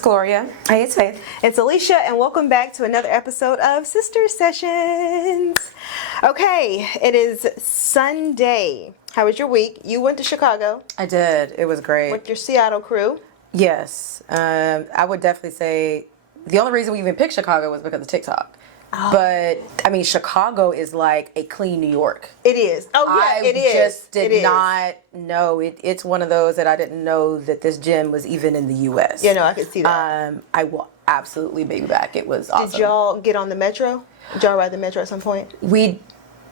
Gloria. Hey, it's Faith. It's Alicia, and welcome back to another episode of Sister Sessions. Okay, it is Sunday. How was your week? You went to Chicago. I did. It was great. With your Seattle crew. Yes. I would definitely say the only reason we even picked Chicago was because of TikTok. Oh. But, I mean, Chicago is like a clean New York. It is. Oh, yeah, it is. I just did not know. It's one of those that I didn't know that this gym was even in the U.S. Yeah, no, I could see that. I will absolutely be back. It was awesome. Did y'all get on the metro? Did y'all ride the metro at some point? We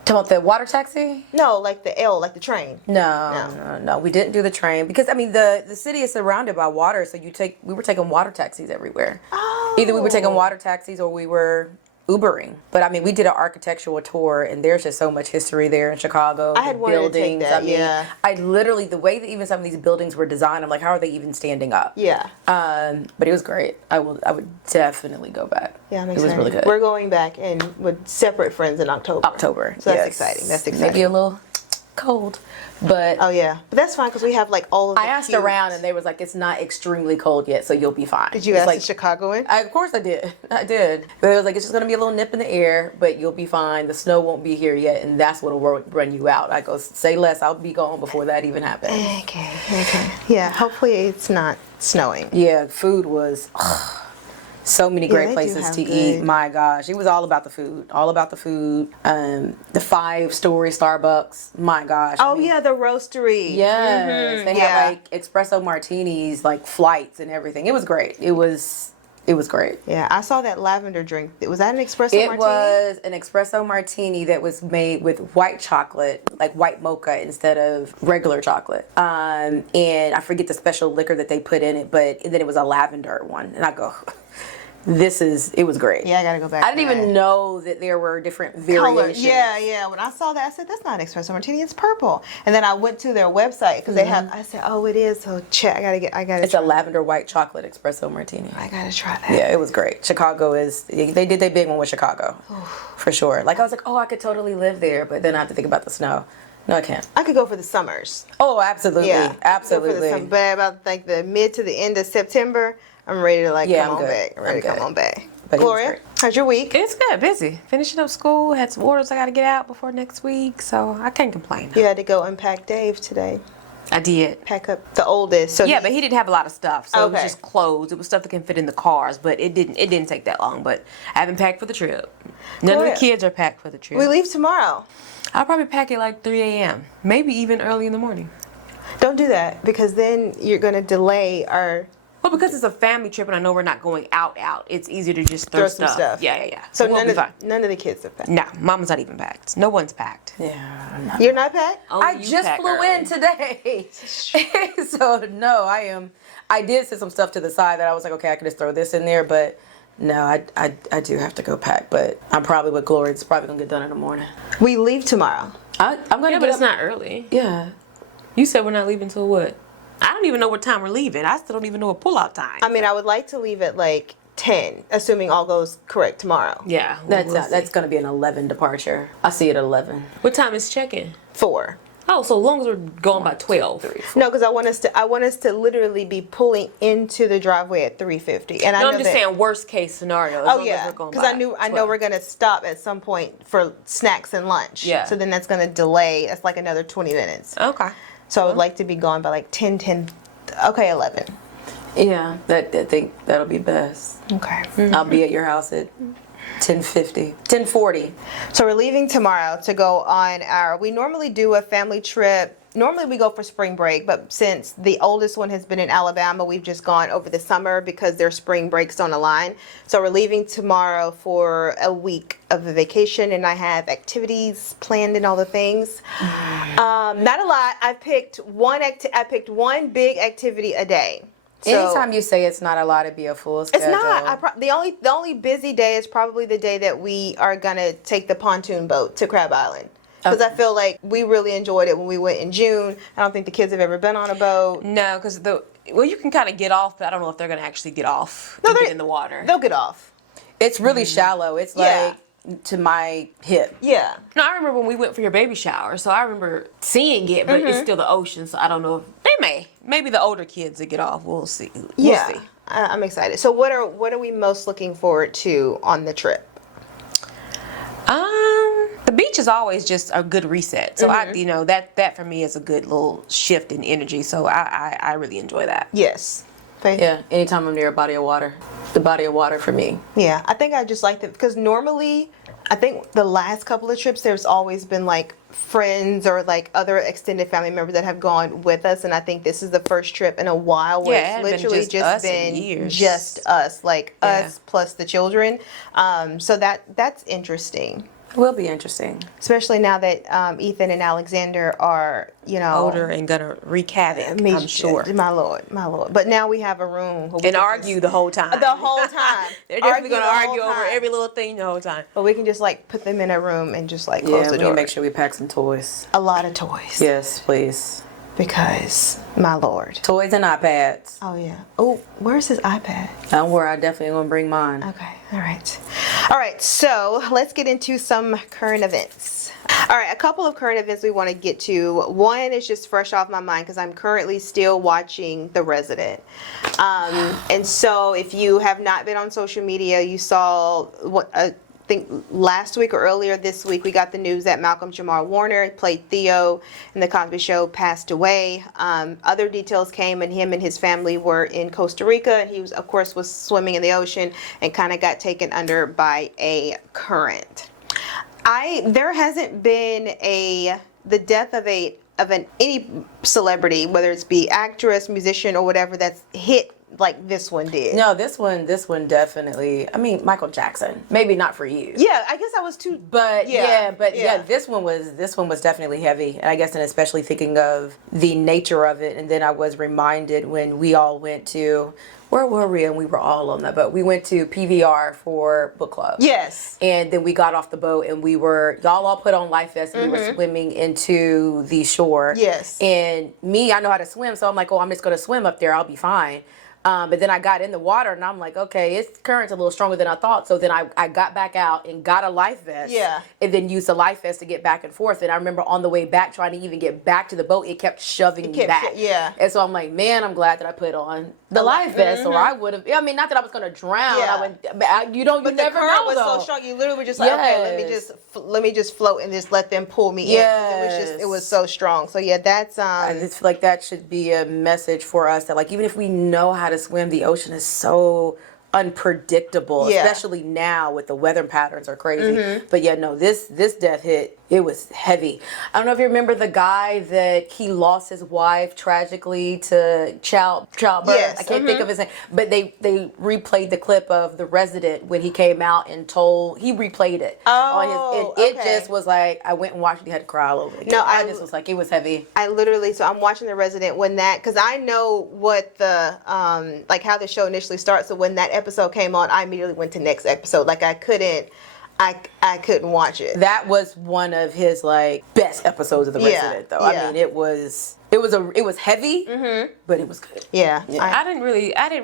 talking about the water taxi? No, like the L, like the train. No. We didn't do the train because I mean the city is surrounded by water, so we were taking water taxis everywhere. Oh. Either we were taking water taxis or we were Ubering. But I mean, we did an architectural tour, and there's just so much history there in Chicago. I had wanted to take that. I mean, I literally, the way that even some of these buildings were designed, I'm like, how are they even standing up? Yeah. But it was great. I would definitely go back. Yeah, I'm excited. It was really good. We're going back and with separate friends in October. So that's exciting. That's exciting. Maybe a little cold, but oh yeah, but that's fine because we have like all of the I asked around and they was like, it's not extremely cold yet, so you'll be fine. Did you ask the Chicagoan? Of course I did. But it was like, it's just gonna be a little nip in the air, but you'll be fine. The snow won't be here yet, and that's what'll run you out. I go, say less, I'll be gone before that even happens. Okay. Yeah, hopefully it's not snowing. Yeah, food was so many great places to eat. My gosh, it was all about the food. The 5-story Starbucks. My gosh. Oh, yeah, the roastery. Yes. They had like espresso martinis, like flights and everything. It was great. It was great. Yeah, I saw that lavender drink. Was that an espresso martini? It was an espresso martini that was made with white chocolate, like white mocha instead of regular chocolate. And I forget the special liquor that they put in it, but then it was a lavender one. And I go, it was great. Yeah, I gotta go back. I didn't even know that there were different variations. Yeah. When I saw that, I said, that's not espresso martini, it's purple. And then I went to their website because I said, oh, it is. So check, I gotta It's a lavender white chocolate espresso martini. I gotta try that. Yeah, it was great. Chicago they did their big one with Chicago. For sure. Like I was like, oh, I could totally live there, but then I have to think about the snow. No, I can't. I could go for the summers. Oh, absolutely. Yeah, absolutely. But about like the mid to the end of September, I'm ready to come on back. I'm ready to come on back. But Gloria, how's your week? It's good. Busy. Finishing up school. Had some orders I got to get out before next week, so I can't complain. You had to go unpack Dave today. I did. Pack up the oldest. So but he didn't have a lot of stuff, so it was just clothes. It was stuff that can fit in the cars, but it didn't take that long. But I haven't packed for the trip. None of the kids are packed for the trip. We leave tomorrow. I'll probably pack at like 3 a.m. Maybe even early in the morning. Don't do that because then you're going to delay our... Well, because it's a family trip and I know we're not going out. It's easier to just throw some stuff. Yeah. So none of the kids are packed? No, Mama's not even packed. No one's packed. Yeah. You're not packed? I just flew in today. So, no, I am. I did set some stuff to the side that I was like, okay, I could just throw this in there, but no, I do have to go pack, but I'm probably with Gloria. It's probably going to get done in the morning. We leave tomorrow. I'm going to but it's not early. Yeah. You said we're not leaving till what? I don't even know what time we're leaving. I still don't even know a pull-out time. I mean, I would like to leave at like 10, assuming all goes correct tomorrow. Yeah. That's going to be an 11 departure. I'll see you at 11. What time is check-in? 4. Oh, so long as we're going by 12. 3, 4. No, because I want us to literally be pulling into the driveway at 3:50. And I'm just saying worst case scenario. Because I know we're gonna stop at some point for snacks and lunch. Yeah. So then that's gonna delay. That's like another 20 minutes. Okay. So I would like to be gone by like 10. Okay, 11. Yeah, I think that'll be best. Okay. I'll be at your house at 10:40. So we're leaving tomorrow to go on we normally do a family trip. Normally we go for spring break, but since the oldest one has been in Alabama, we've just gone over the summer because their spring breaks don't align. So we're leaving tomorrow for a week of a vacation, and I have activities planned and all the things. Not a lot. I picked one big activity a day. So, anytime you say it's not a lot, it'd be a full schedule. It's not. The only busy day is probably the day that we are gonna take the pontoon boat to Crab Island. Because I feel like we really enjoyed it when we went in June. I don't think the kids have ever been on a boat. No, because you can kind of get off, but I don't know if they're going to actually get off and get in the water. They'll get off. It's really shallow. It's like to my hip. Yeah. No, I remember when we went for your baby shower, so I remember seeing it, but it's still the ocean, so I don't know if maybe the older kids will get off. We'll see. Yeah. I'm excited. So what are we most looking forward to on the trip? The beach is always just a good reset. So I, that for me is a good little shift in energy. So I really enjoy that. Yes. Faith? Yeah, anytime I'm near a body of water. The body of water for me. Yeah, I think I just like it because normally, I think the last couple of trips, there's always been like friends or like other extended family members that have gone with us, and I think this is the first trip in a while where Yeah, it it's hadn't been literally just just us in been years. just us, like Yeah. us plus the children. So that's interesting. It will be interesting. Especially now that Ethan and Alexander are, Older and gonna wreak havoc, I'm sure. My lord. But now we have a room. where we And can argue just- the whole time. The whole time. They're definitely gonna the whole argue over time. every little thing the whole time. But we can just like put them in a room and just like Yeah, close we the need door. to make sure we pack some toys. A lot of toys. Yes, please. Because, my lord. Toys and iPads. Oh, yeah. Oh, where's his iPad? Don't worry, I definitely gonna bring mine. Okay, all right. All right, so let's get into some current events. All right, a couple of current events we want to get to. One is just fresh off my mind because I'm currently still watching The Resident. And so if you have not been on social media, you saw what I think last week or earlier this week, we got the news that Malcolm Jamal Warner, played Theo in The Cosby Show, passed away. Other details came, and him and his family were in Costa Rica. He was, of course, was swimming in the ocean and kind of got taken under by a current. There hasn't been the death of any celebrity, whether it's be actress, musician, or whatever, that's hit like this one did. No, this one definitely. I mean, Michael Jackson. Maybe not for you. Yeah, I guess I was too. But this one was definitely heavy. And I guess, and especially thinking of the nature of it. And then I was reminded when we all went to, where were we? And we were all on that boat. We went to PVR for book club. Yes. And then we got off the boat and y'all all put on life vests and we were swimming into the shore. Yes. And me, I know how to swim, so I'm like, oh, I'm just gonna swim up there. I'll be fine. But then I got in the water and I'm like, okay, its current's a little stronger than I thought. So then I got back out and got a life vest. Yeah. And then used the life vest to get back and forth. And I remember on the way back, trying to even get back to the boat, it kept shoving me back. Yeah. And so I'm like, man, I'm glad that I put on the life vest, or I would have. I mean, not that I was gonna drown. Yeah. You But the never current know was though. so strong. You literally were just like, okay, let me just float and just let them pull me in. It was so strong. So yeah, that's I just feel like that should be a message for us that, like, even if we know how to swim, the ocean is so unpredictable, especially now with the weather patterns are crazy. But yeah, no, this death hit. It was heavy. I don't know if you remember the guy that he lost his wife tragically to childbirth. Yes. I can't think of his name, but they replayed the clip of The Resident when he came out and he replayed it. It just was like, I went and watched it, he had to cry all over again. No, I just was like, it was heavy. So I'm watching The Resident because I know what like how the show initially starts. So when that episode came on, I immediately went to next episode. Like I couldn't watch it. That was one of his like best episodes of The Resident, though. Yeah. I mean, it was heavy, but it was good. Yeah. I didn't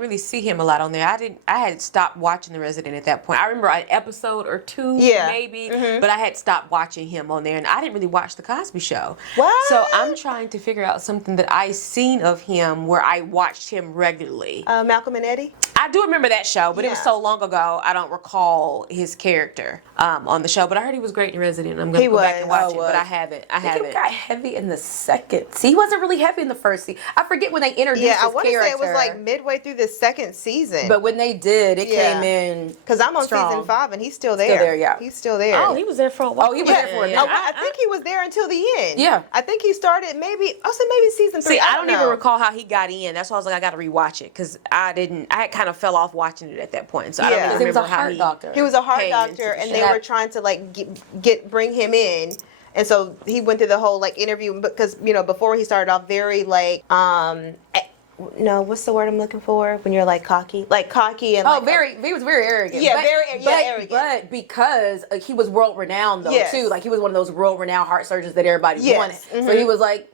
really see him a lot on there. I had stopped watching The Resident at that point. I remember an episode or two, maybe, but I had stopped watching him on there, and I didn't really watch The Cosby Show. What? So I'm trying to figure out something that I seen of him where I watched him regularly. Malcolm and Eddie? I do remember that show, but it was so long ago, I don't recall his character on the show. But I heard he was great in Resident. I'm going to go back and watch it, but I haven't. I think it got heavy in the second. See, he wasn't really heavy in the first season. I forget when they introduced his character. Yeah, I want to say it was like midway through the second season. But when they did, it came in because I'm on strong. season 5 and he's still there. He's still there. Oh, he was there for a while. Oh, he was there for a minute. I think he was there until the end. Yeah. I think he started maybe season 3. See, I don't even recall how he got in. That's why I was like, I got to rewatch it because I had kind of fell off watching it at that point. So I don't even he was remember a how heart doctor. He was a heart came doctor, into and the they show. were trying to like bring him in. And so he went through the whole like interview because before he started off very like no, what's the word I'm looking for when you're like cocky and he was very arrogant. Yeah, but, arrogant. But because he was world renowned though Yes. too, like he was one of those world renowned heart surgeons that everybody wanted. So he was like,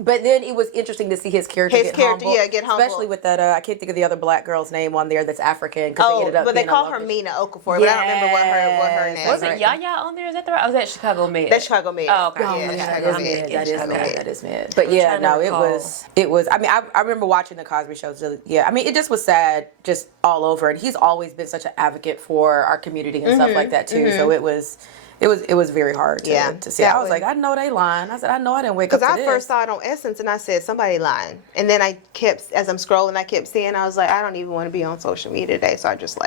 But then it was interesting to see his character get humble. Get humble. Especially with that, I can't think of the other black girl's name on there that's African. They ended up but they being call her Mina Okafor, but I don't remember what her name was. Was it Yaya on there? Is that the right? Oh, was that Chicago Med? That's Chicago Med. Oh, okay. That is Med. But yeah, no, it was. I mean, I remember watching the Cosby Show. So yeah, I mean, it just was sad, just all over. And he's always been such an advocate for our community and stuff like that too. So it was very hard to see. I was like, I know they lying. I said, I know I didn't wake up to this. Because I first saw it on Essence and I said, somebody lying. And then I kept, as I'm scrolling, I kept seeing, I was like, I don't even want to be on social media today. So I just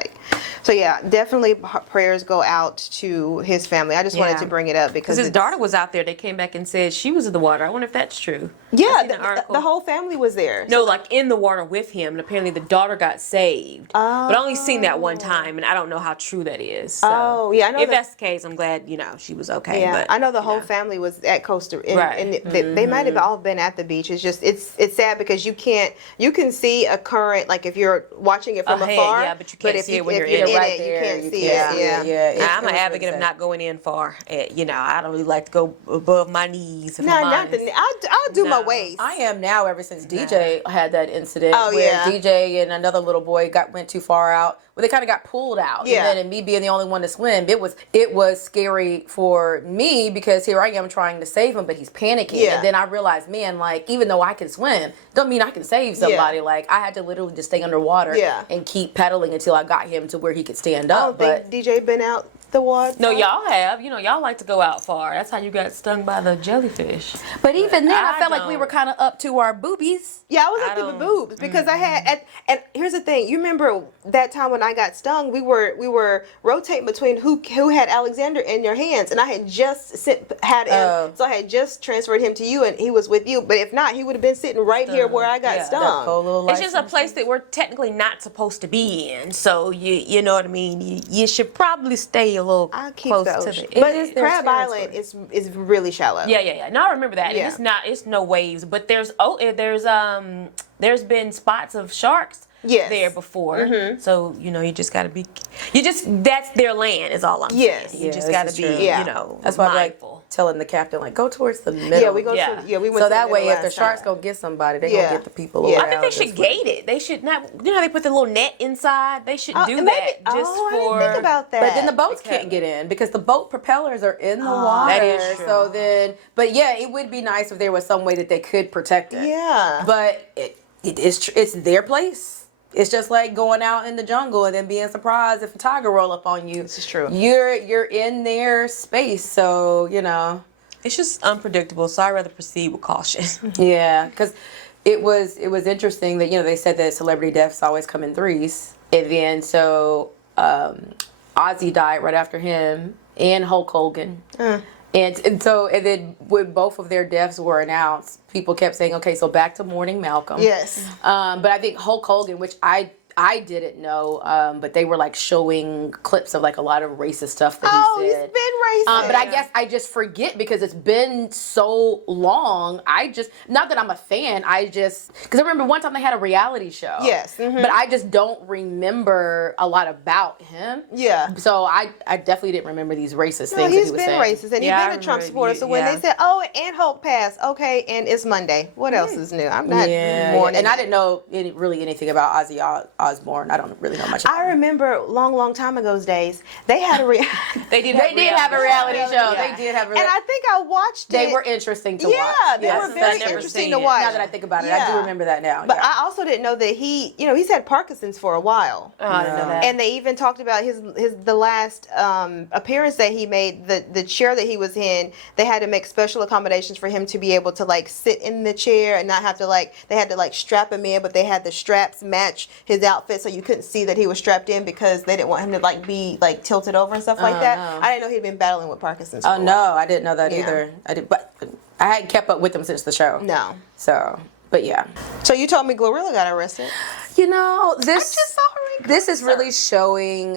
so yeah, definitely prayers go out to his family. I just wanted to bring it up because his daughter was out there. They came back and said she was in the water. I wonder if that's true. Yeah, the whole family was there. No, like in the water with him. And apparently the daughter got saved. Oh. But I only seen that one time. And I don't know how true that is. So I know. If that's the case, I'm glad, she was okay. Yeah, but, I know the whole family was at Costa Rica. Right. And they might have all been at the beach. It's just, it's sad because you can see a current, like if you're watching it from afar. Yeah, but you can't see it when you're in in it. You can't see it. Yeah. I'm an advocate of not going in far. I don't really like to go above my knees. I'll do my waist. I am now ever since DJ had that incident where DJ and another little boy went too far out. Well, they kind of got pulled out. Yeah. And me being the only one to swim, it was scary for me because here I am trying to save him, but he's panicking. Yeah. And then I realized, man, like, even though I can swim, don't mean I can save somebody. Yeah. Like, I had to literally just stay underwater and keep pedaling until I got him to where he could stand up. I don't think DJ been out the water. No, y'all have. Y'all like to go out far. That's how you got stung by the jellyfish. But even then, I felt like we were kind of up to our boobies. Yeah, I was up to the boobs because I had. And here's the thing. You remember that time when I got stung? We were rotating between who had Alexander in your hands, and I had just had him. So I had just transferred him to you, and he was with you. But if not, he would have been sitting right here where I got stung. It's just a place that we're technically not supposed to be in. So you know what I mean. You should probably stay a little close to the. But Crab Island is really shallow. Yeah. No, I remember that. Yeah. It's no waves, but there's been spots of sharks there before. Mm-hmm. So you just gotta be. That's their land. Is all I'm saying. You just gotta be. That's why mindful. I'm telling the captain go towards the middle. Yeah, we go. We went. So that way, if the sharks gonna get somebody, they gonna get the people around. I think they should gate it. They should not. How they put the little net inside? They should do that just for. I didn't think about that. But then the boats can't get in because the boat propellers are in the water. That is true. So then, but yeah, it would be nice if there was some way that they could protect it. Yeah. But it's their place. It's just like going out in the jungle and then being surprised if a tiger roll up on you. This is true. You're in their space, so it's just unpredictable. So I'd rather proceed with caution. Yeah, because it was interesting that they said that celebrity deaths always come in threes, and then so Ozzy died right after him and Hulk Hogan. And then when both of their deaths were announced, people kept saying, okay, so back to mourning Malcolm. Yes. But I think Hulk Hogan, which I didn't know, but they were showing clips of a lot of racist stuff that he said. He's been racist. But I guess I just forget because it's been so long. Not that I'm a fan, because I remember one time they had a reality show. Yes. Mm-hmm. But I just don't remember a lot about him. Yeah. So I definitely didn't remember these racist things that he was saying. He's been racist, and he's been a Trump supporter. So when they said, and Hulk passed, okay, and it's Monday. What else is new? I'm not mourning. And I didn't know really anything about Ozzy Osbourne. I don't really know much about him. I remember long time ago's days, they had a They did have a reality show. Yeah. They did have a reality. And I think I watched it. They were interesting to watch. Yeah, they were very interesting to watch. Now that I think about it, I do remember that now. But I also didn't know that he's had Parkinson's for a while. Oh, I didn't know that. And they even talked about the last appearance that he made, the chair that he was in, they had to make special accommodations for him to be able to sit in the chair and not have to they had to strap him in, but they had the straps match his outfit so you couldn't see that he was strapped in because they didn't want him to be tilted over and stuff like that. No. I didn't know he'd been battling with Parkinson's. Oh no, I didn't know that either. But I hadn't kept up with him since the show. No. So, but yeah. So you told me Gloria got arrested. This I just saw her. This is really showing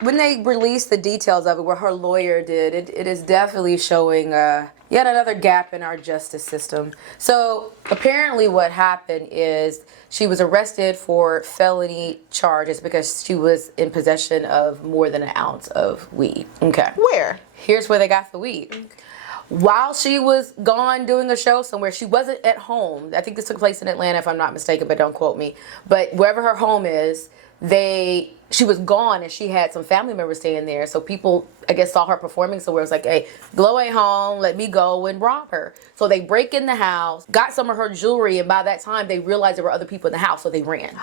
when they released the details of it, what her lawyer did. It is definitely showing yet another gap in our justice system. So apparently, what happened is she was arrested for felony charges because she was in possession of more than an ounce of weed. Okay. Where? Here's where they got the weed. while she was gone doing a show somewhere, she wasn't at home. I think this took place in Atlanta, if I'm not mistaken, but don't quote me. But wherever her home is, she was gone and she had some family members staying there. So people, I guess, saw her performing somewhere. It was like, hey, Glo ain't home. Let me go and rob her. So they break in the house, got some of her jewelry, and by that time they realized there were other people in the house, so they ran.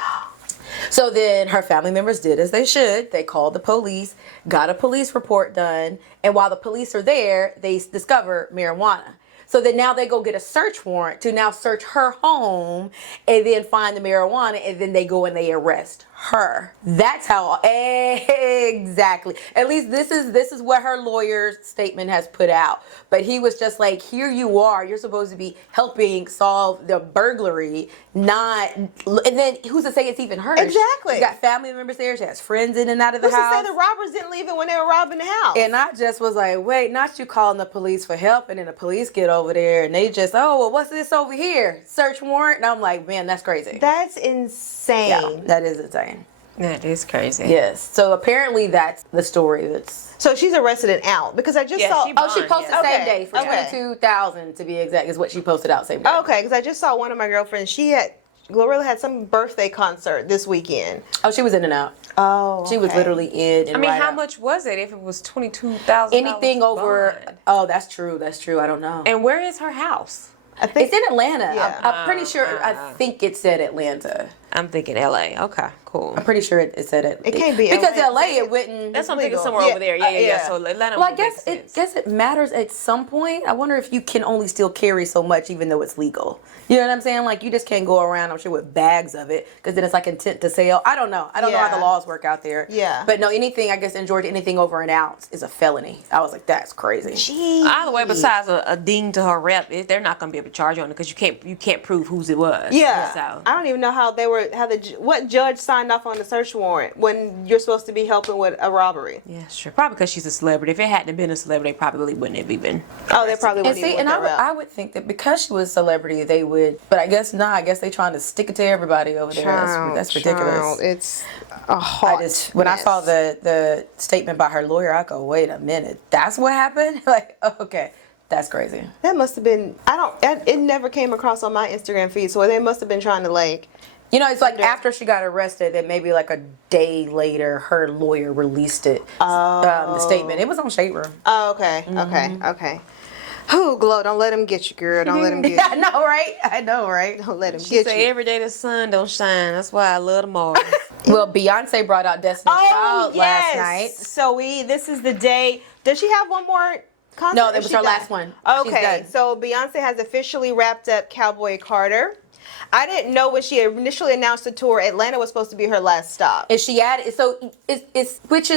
So then her family members did as they should. They called the police, got a police report done, and while the police are there, they discover marijuana. So then now they go get a search warrant to now search her home and then find the marijuana, and then they go and they arrest her. That's how, exactly. At least this is what her lawyer's statement has put out. But he was just like, here you are, you're supposed to be helping solve the burglary, not, and then who's to say it's even her? Exactly. She's got family members there, she has friends in and out of the Who's house. to say the robbers didn't leave it when they were robbing the house? And I just was like, wait, not you calling the police for help, and then the police get over there and they just, oh, well, what's this over here? Search warrant? And I'm like, man, that's crazy. That's insane. Yeah, that is insane. That is crazy. Yes. So apparently that's the story that's... So she's arrested and out because I just saw. she she posted yeah. same Okay, day for okay. 22,000 to be exact is what she posted out same day. Okay, because I just saw one of my girlfriends. Gloria had some birthday concert this weekend. Oh, she was in and out. Oh, She was literally in and I mean, right how out. much was it if it was $22,000? Anything over... bond? Oh, that's true. That's true. I don't know. And where is her house? I think It's in Atlanta. Yeah. I'm pretty sure. I think it said Atlanta. I'm thinking LA. Okay, cool. I'm pretty sure it said it. It can't be because LA. LA it wouldn't. That's what I'm thinking, legal. somewhere Yeah, over there. Yeah. yeah. So Atlanta. Well, I would make guess sense. it matters at some point. I wonder if you can only still carry so much, even though it's legal. You know what I'm saying? Like you just can't go around, I'm sure, with bags of it, because then it's like intent to sell. I don't know. I don't know how Yeah. the laws work out there. Yeah. But no, anything I guess in Georgia, anything over an ounce is a felony. I was like, that's crazy. Jeez. Either way, besides a ding to her rep, they're not going to be able to charge you on it because you can't prove whose it was. Yeah. So. I don't even know what judge signed off on the search warrant when you're supposed to be helping with a robbery. Yeah, sure. Probably because she's a celebrity. If it hadn't been a celebrity, they probably wouldn't have even. Oh, they probably And wouldn't see, even and look her up. I would think that because she was a celebrity, they would. But I guess not. I guess they trying to stick it to everybody over there. That's ridiculous. Child, it's a hot When I mess. saw the statement by her lawyer, I go, wait a minute, that's what happened? Like, okay, that's crazy. That must have been. It never came across on my Instagram feed, so they must have been trying to like. You know, it's like after she got arrested, that maybe like a day later, her lawyer released it, the statement. It was on Shade Room. Oh, okay, okay. Who, Glo? Don't let him get you, girl. Don't let him get you. I know, right? I know, right? Don't let him She get say you. every day the sun don't shine. That's why I love them all. Well, Beyonce brought out Destiny's Oh, Child last night. So this is the day. Does she have one more concert? No, or that was she her done? last one. She's Okay, done. so Beyonce has officially wrapped up Cowboy Carter. I didn't know when she initially announced the tour, Atlanta was supposed to be her last stop. And she added, so which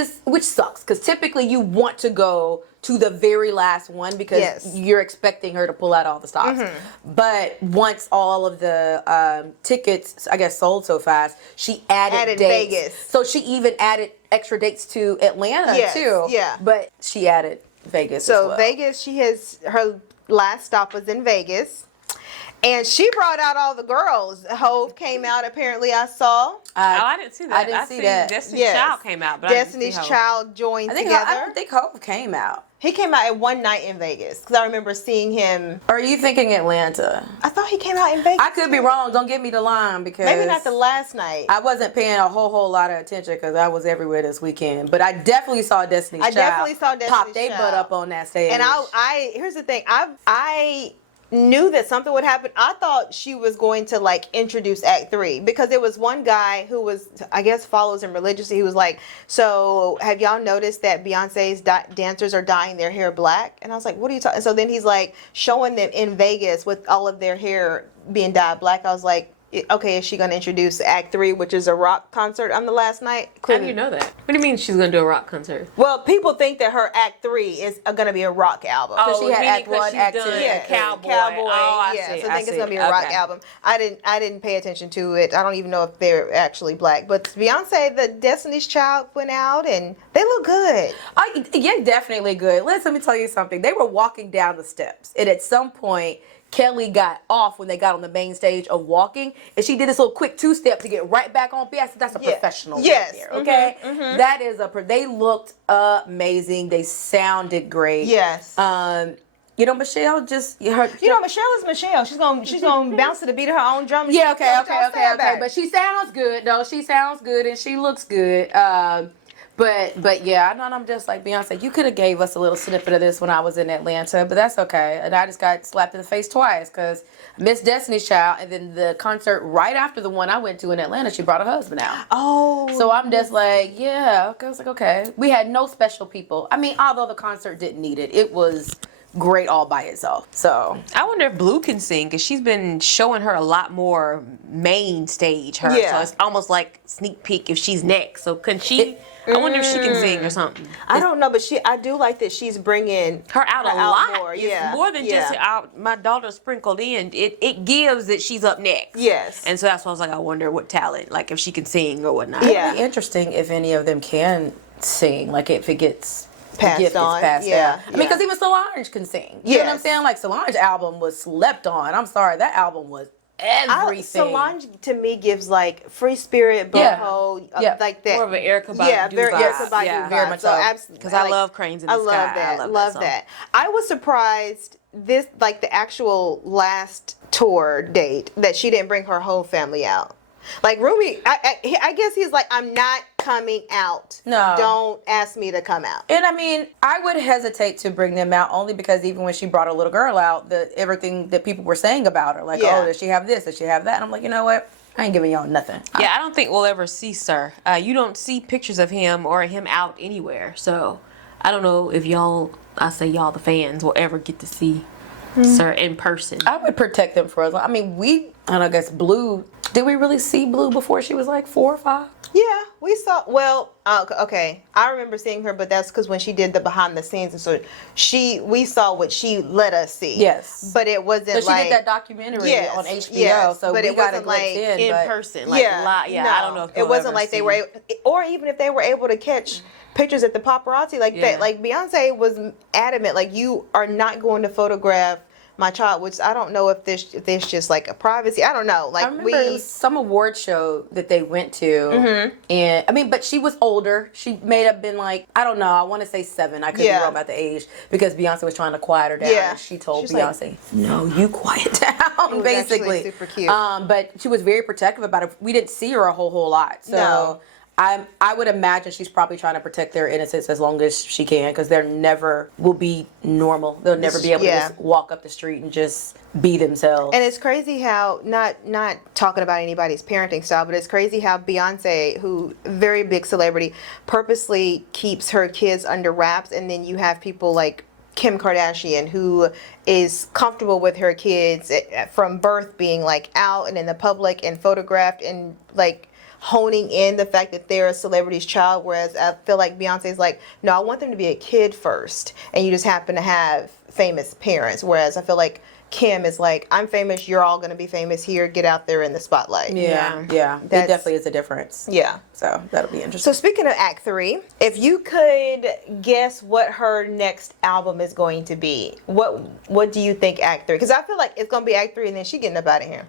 sucks, because typically you want to go to the very last one because Yes. you're expecting her to pull out all the stops. But once all of the tickets, I guess, sold so fast, she added dates. Vegas. So she even added extra dates to Atlanta Yes, too. yeah. But she added Vegas So as well. Vegas, her last stop was in Vegas. And she brought out all the girls. Hove came out, apparently, I saw. I didn't see that. I didn't see that. Destiny's Yes. Child came out, but Destiny's I didn't see Hope. Child joined I think together. I don't think Hope came out. He came out at one night in Vegas because I remember seeing him. Or are you thinking Atlanta? I thought he came out in Vegas. I could be too. wrong. Don't get me the line because Maybe not the last night. I wasn't paying a whole lot of attention because I was everywhere this weekend. But I definitely saw Destiny's Child. definitely saw Destiny's pop their Child. butt up on that stage. And I here's the thing. I knew that something would happen. I thought she was going to like introduce Act 3 because there was one guy who was, I guess, follows him religiously. He was like, so have y'all noticed that Beyonce's dancers are dyeing their hair black? And I was like, what are you talking? So then he's like showing them in Vegas with all of their hair being dyed black. I was like, okay, is she going to introduce Act 3, which is a rock concert on the last night? How do you know that? What do you mean she's going to do a rock concert? Well, people think that her Act 3 is going to be a rock album. Because she had meaning Act 1, she's Act done 2. Yeah, Cowboy. Cowboy. Oh, I yeah, see. so I think it's gonna be a Okay. rock album. I didn't pay attention to it. I don't even know if they're actually black. But Beyonce, the Destiny's Child went out and they look good. Yeah, definitely good. Let me tell you something. They were walking down the steps, and at some point, Kelly got off when they got on the main stage of walking, and she did this little quick 2-step to get right back on. Yes, that's a professional Yes. right there, okay? That is they looked amazing. They sounded great. Yes. And Michelle just Michelle is Michelle. She's gonna bounce to the beat of her own drum. Yeah, okay. But she sounds good, though. She sounds good and she looks good. But yeah, I know I'm just like Beyonce. You could have gave us a little snippet of this when I was in Atlanta, but that's okay. And I just got slapped in the face twice because Miss Destiny's Child, and then the concert right after the one I went to in Atlanta, she brought her husband out. Oh. So I'm just like, yeah. Okay. I was like, okay. We had no special people. I mean, although the concert didn't need it, it was great all by itself. So I wonder if Blue can sing, because she's been showing her a lot more main stage. So it's almost like sneak peek if she's next. So can she? I wonder if she can sing or something. I don't know, but I do like that she's bringing her out a lot. More. It's more than just out. My daughter sprinkled in. It gives that she's up next. Yes. And so that's why I was like, I wonder what talent, like if she can sing or whatnot. Yeah. It'd be interesting if any of them can sing, like if it gets passed on. I mean, because even Solange can sing. You know what I'm saying? Like Solange's album was slept on. I'm sorry, that album was everything. Solange to me gives like free spirit, boho, like that. More of an Erykah Badu. Yeah, very Erykah Badu. Yeah, very much so. Absolutely, because I love Cranes in the Sky. I love that. I was surprised this, like the actual last tour date, that she didn't bring her whole family out. Like Rumi, I guess he's like, I'm not coming out. No. Don't ask me to come out. And I mean, I would hesitate to bring them out only because even when she brought a little girl out, everything that people were saying about her, like, oh, does she have this? Does she have that? And I'm like, you know what? I ain't giving y'all nothing. Yeah, I don't think we'll ever see Sir. You don't see pictures of him or him out anywhere. So I don't know if y'all, the fans, will ever get to see Sir in person. I would protect them for as long. I mean, I guess Blue. Did we really see Blue before she was like 4 or 5? Yeah, we saw. Well, okay. I remember seeing her, but that's because when she did the behind the scenes, and so we saw what she let us see. Yes, but it wasn't. So she did that documentary on HBO. Yes, so but we it got wasn't a glimpse in person. No, I don't know if it wasn't like they were, or even if they were able to catch pictures at the paparazzi like that. Like Beyonce was adamant, like, you are not going to photograph my child, which I don't know if there's just like a privacy. I don't know. Like, I remember it was some award show that they went to, and I mean, but she was older. She may have been like, I don't know. I want to say 7. I could be wrong about the age because Beyonce was trying to quiet her down. Yeah. And she told Beyonce, like, "No, you quiet down." Basically, super cute. But she was very protective about it. We didn't see her a whole lot, so. No. I would imagine she's probably trying to protect their innocence as long as she can, because they never will be normal. They'll never be able to just walk up the street and just be themselves. And it's crazy how, not talking about anybody's parenting style, but it's crazy how Beyonce, who very big celebrity, purposely keeps her kids under wraps, and then you have people like Kim Kardashian, who is comfortable with her kids from birth being like out and in the public and photographed and like honing in the fact that they're a celebrity's child, whereas I feel like Beyonce's like, no, I want them to be a kid first, and you just happen to have famous parents, whereas I feel like Kim is like, I'm famous, you're all going to be famous here, get out there in the spotlight. Yeah. It definitely is a difference. Yeah. So that'll be interesting. So speaking of Act 3, if you could guess what her next album is going to be, what do you think Act 3? Because I feel like it's going to be Act 3 and then she getting up out of here.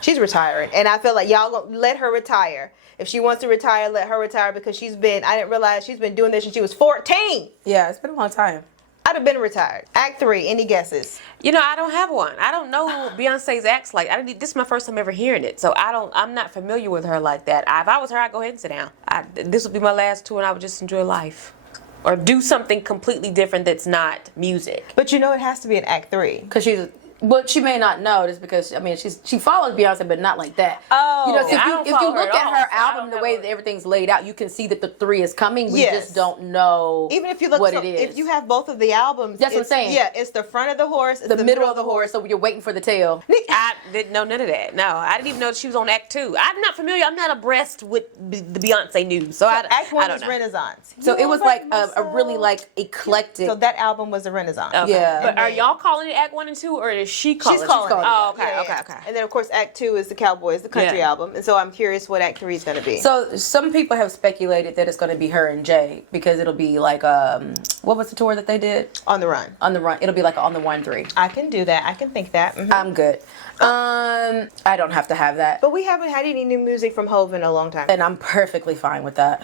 She's retiring, and I feel like y'all gonna let her retire. If she wants to retire, let her retire, because I didn't realize she's been doing this since she was 14. Yeah, it's been a long time. I'd have been retired. Act 3, any guesses? I don't have one. I don't know Beyonce's acts like. This is my first time ever hearing it, so I'm not familiar with her like that. If I was her, I'd go ahead and sit down. This would be my last tour, and I would just enjoy life. Or do something completely different that's not music. But it has to be an Act 3. Because but she may not know this because she follows Beyonce, but not like that. Oh, so if you look at her album, the way that everything's laid out, you can see that the 3 is coming. We just don't know. Even if you look what it is. If you have both of the albums, that's what I'm saying. Yeah, it's the front of the horse, it's the middle of the horse, so you're waiting for the tail. I didn't know none of that. No, I didn't even know she was on Act 2. I'm not familiar. I'm not abreast with the Beyonce news, so Act 1 was Renaissance. So it was like a really like eclectic. So that album was a Renaissance. Okay. Yeah. But are y'all calling it Act 1 and 2, or is she calling it? She's calling it. Oh, okay, yeah. okay. And then of course Act 2 is the Cowboys, the country album. And so I'm curious what Act 3 is going to be. So some people have speculated that it's going to be her and Jay, because it'll be like what was the tour that they did? On the Run. On the Run. It'll be like On the Run 3. I can do that. I can think that. Mm-hmm. I'm good. I don't have to have that. But we haven't had any new music from Hov in a long time. And I'm perfectly fine with that.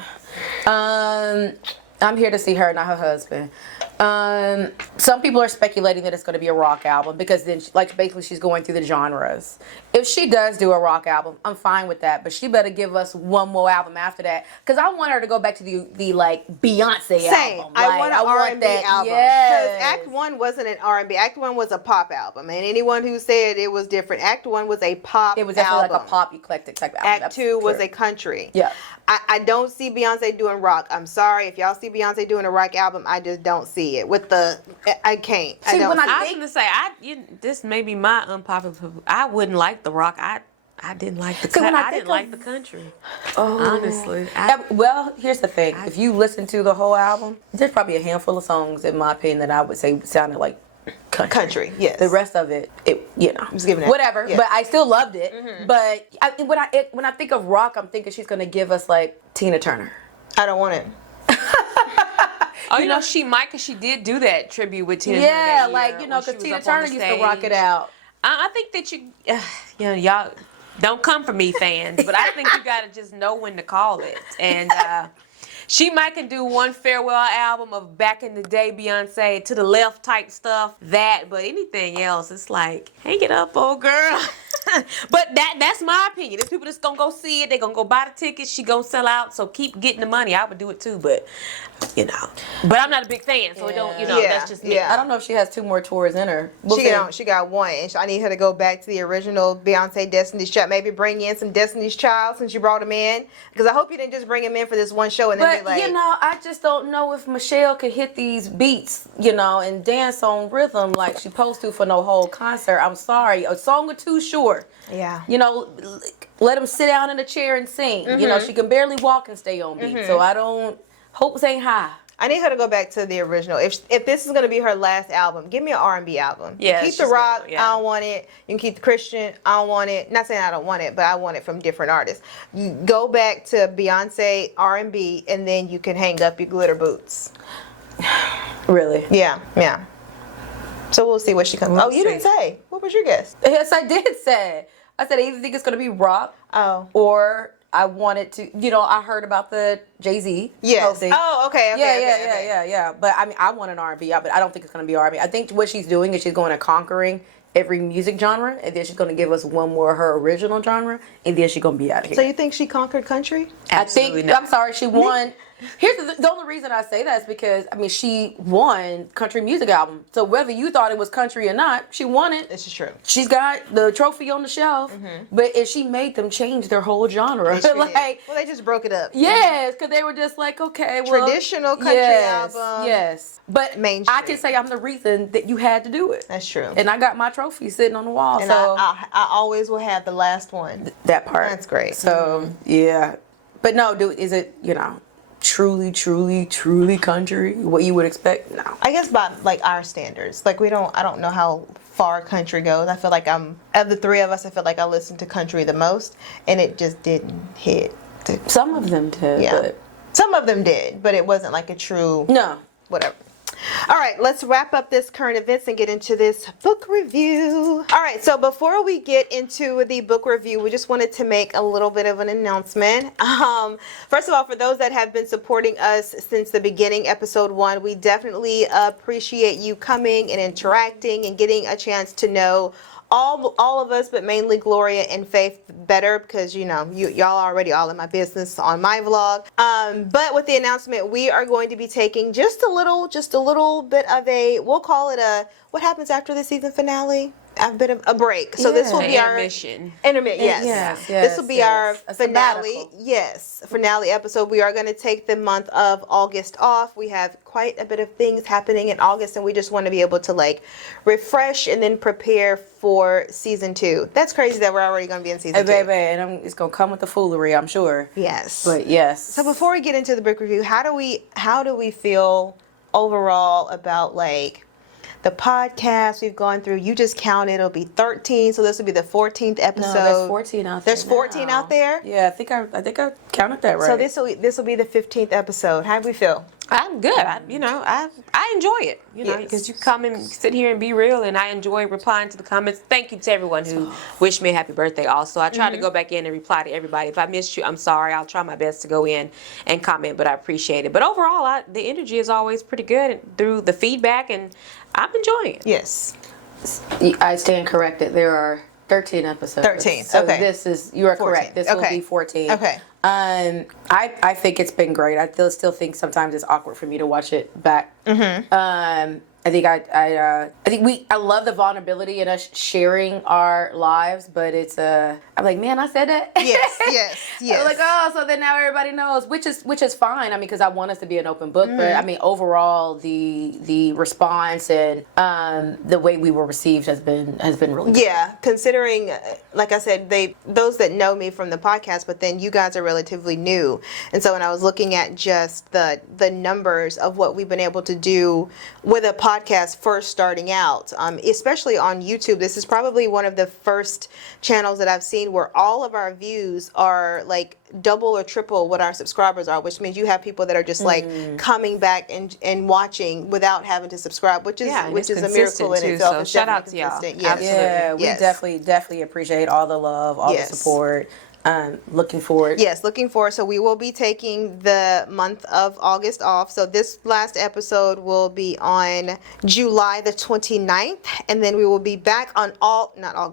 I'm here to see her, not her husband. Some people are speculating that it's going to be a rock album because then, basically, she's going through the genres. If she does do a rock album, I'm fine with that. But she better give us one more album after that because I want her to go back to the Beyonce album. I want an R&B album. Yes. Because Act 1 wasn't an R&B. Act 1 was a pop album, and anyone who said it was different, Act 1 was a pop. It was definitely album. like a pop eclectic type album. Act 2 was a country. Yeah. I don't see Beyonce doing rock. I'm sorry if y'all see Beyonce doing a rock album. I just don't see it I can't. See, I when don't. I was gonna say, this may be my unpopular. I wouldn't like the rock. I didn't like the. I didn't like the country. Honestly. Well, here's the thing. If you listen to the whole album, there's probably a handful of songs, in my opinion, that I would say sounded like country. Yes. The rest of it, just giving it. whatever. Yeah. But I still loved it. But when I think of rock, I'm thinking she's gonna give us like Tina Turner. I don't want it. Oh, she might, because she did do that tribute with Tina. Yeah, that year because when she was Tina up on Turner the used to rock stage. it out. I think that y'all don't come for me, fans, but I think you gotta just know when to call it. And she might can do one farewell album of back in the day Beyonce to the left type stuff, but anything else, it's like, hang it up, old girl. But that's my opinion. There's people that's gonna go see it, they're gonna go buy the tickets, she gonna sell out, so keep getting the money. I would do it too, but but I'm not a big fan, so it don't, that's just me. I don't know if she has 2 more tours in her. She got one. And I need her to go back to the original Beyonce Destiny's Child. Maybe bring in some Destiny's Child since you brought him in. Because I hope you didn't just bring him in for this one show and then be like. I just don't know if Michelle could hit these beats, and dance on rhythm like she supposed to for no whole concert. I'm sorry. A song or two, sure. Yeah. Let him sit down in a chair and sing. She can barely walk and stay on beat. So I don't. Hopes ain't high. I need her to go back to the original. If this is going to be her last album, give me an R&B album. Yeah, keep the rock. I don't want it. You can keep the Christian. I don't want it. Not saying I don't want it, but I want it from different artists. You go back to Beyonce R&B, and then you can hang up your glitter boots. Really? Yeah. So we'll see what she comes. You didn't say. What was your guess? Yes, I did say. I said I either think it's going to be rock. Or I wanted to, I heard about the Jay-Z. Yes. Thing. Oh, okay. Yeah. But I want an R&B, but I don't think it's going to be R&B. I think what she's doing is she's going and conquering every music genre, and then she's going to give us one more of her original genre, and then she's going to be out of here. So you think she conquered country? Absolutely I think, not. I'm sorry, she won. Here's the only reason I say that is because, she won country music album. So whether you thought it was country or not, she won it. This is true. She's got the trophy on the shelf, but she made them change their whole genre. Well, they just broke it up. Yes, because they were just like, okay, well. Traditional country album. Yes. But mainstream. I can say I'm the reason that you had to do it. That's true. And I got my trophy sitting on the wall. And so I always will have the last one. That part. That's great. So, yeah. But no, is it, truly, truly, truly country? What you would expect? No. I guess by our standards. I don't know how far country goes. I feel like of the three of us, I feel like I listen to country the most, and it just didn't hit. Some of them did. Yeah. But some of them did, but it wasn't like a true. No. Whatever. All right, let's wrap up this current events and get into this book review. All right, so before we get into the book review, we just wanted to make a little bit of an announcement. First of all, for those that have been supporting us since the beginning, episode 1, we definitely appreciate you coming and interacting and getting a chance to know all of us, but mainly Gloria and Faith better, because y'all already all in my business on my vlog. But with the announcement, we are going to be taking just a little bit of we'll call it what happens after the season finale? A bit of a break. So this will be our intermission. Yes. This will be our finale. Yes, finale episode. We are going to take the month of August off. We have quite a bit of things happening in August, and we just want to be able to refresh and then prepare for season 2. That's crazy that we're already going to be in season 2. Baby, and it's going to come with the foolery, I'm sure. Yes. But yes. So before we get into the book review, how do we feel overall about the podcast we've gone through? You just counted, it'll be 13, so this will be the 14th episode. No, there's 14 out there. There's 14 out there? Yeah, I think I Counted that right. So this will be the 15th episode. How do we feel? I'm good. I enjoy it, because you come and sit here and be real, and I enjoy replying to the comments. Thank you to everyone who wished me a happy birthday also. I tried to go back in and reply to everybody. If I missed you, I'm sorry. I'll try my best to go in and comment, but I appreciate it. But overall, the energy is always pretty good through the feedback, and I'm enjoying it. Yes. I stand corrected. There are 13 episodes. 13. So okay. You are 14. correct. This will be 14. Okay. I think it's been great. I still think sometimes it's awkward for me to watch it back. I think I love the vulnerability in us sharing our lives, but I'm like, man, I said that. Yes. I'm like, oh, so then now everybody knows, which is fine. I mean, because I want us to be an open book, but I mean, overall, the response and the way we were received has been really good. Yeah, considering, like I said, those that know me from the podcast, but then you guys are relatively new, and so when I was looking at just the numbers of what we've been able to do with a podcast first starting out, especially on YouTube, this is probably one of the first channels that I've seen where all of our views are like double or triple what our subscribers are, which means you have people that are just like coming back and watching without having to subscribe, which is a miracle in itself. So shout out to y'all. Yes. Yeah, we definitely appreciate all the love, all the support. Looking forward. Yes, looking forward. So we will be taking the month of August off. So this last episode will be on July the 29th. And then we will be back on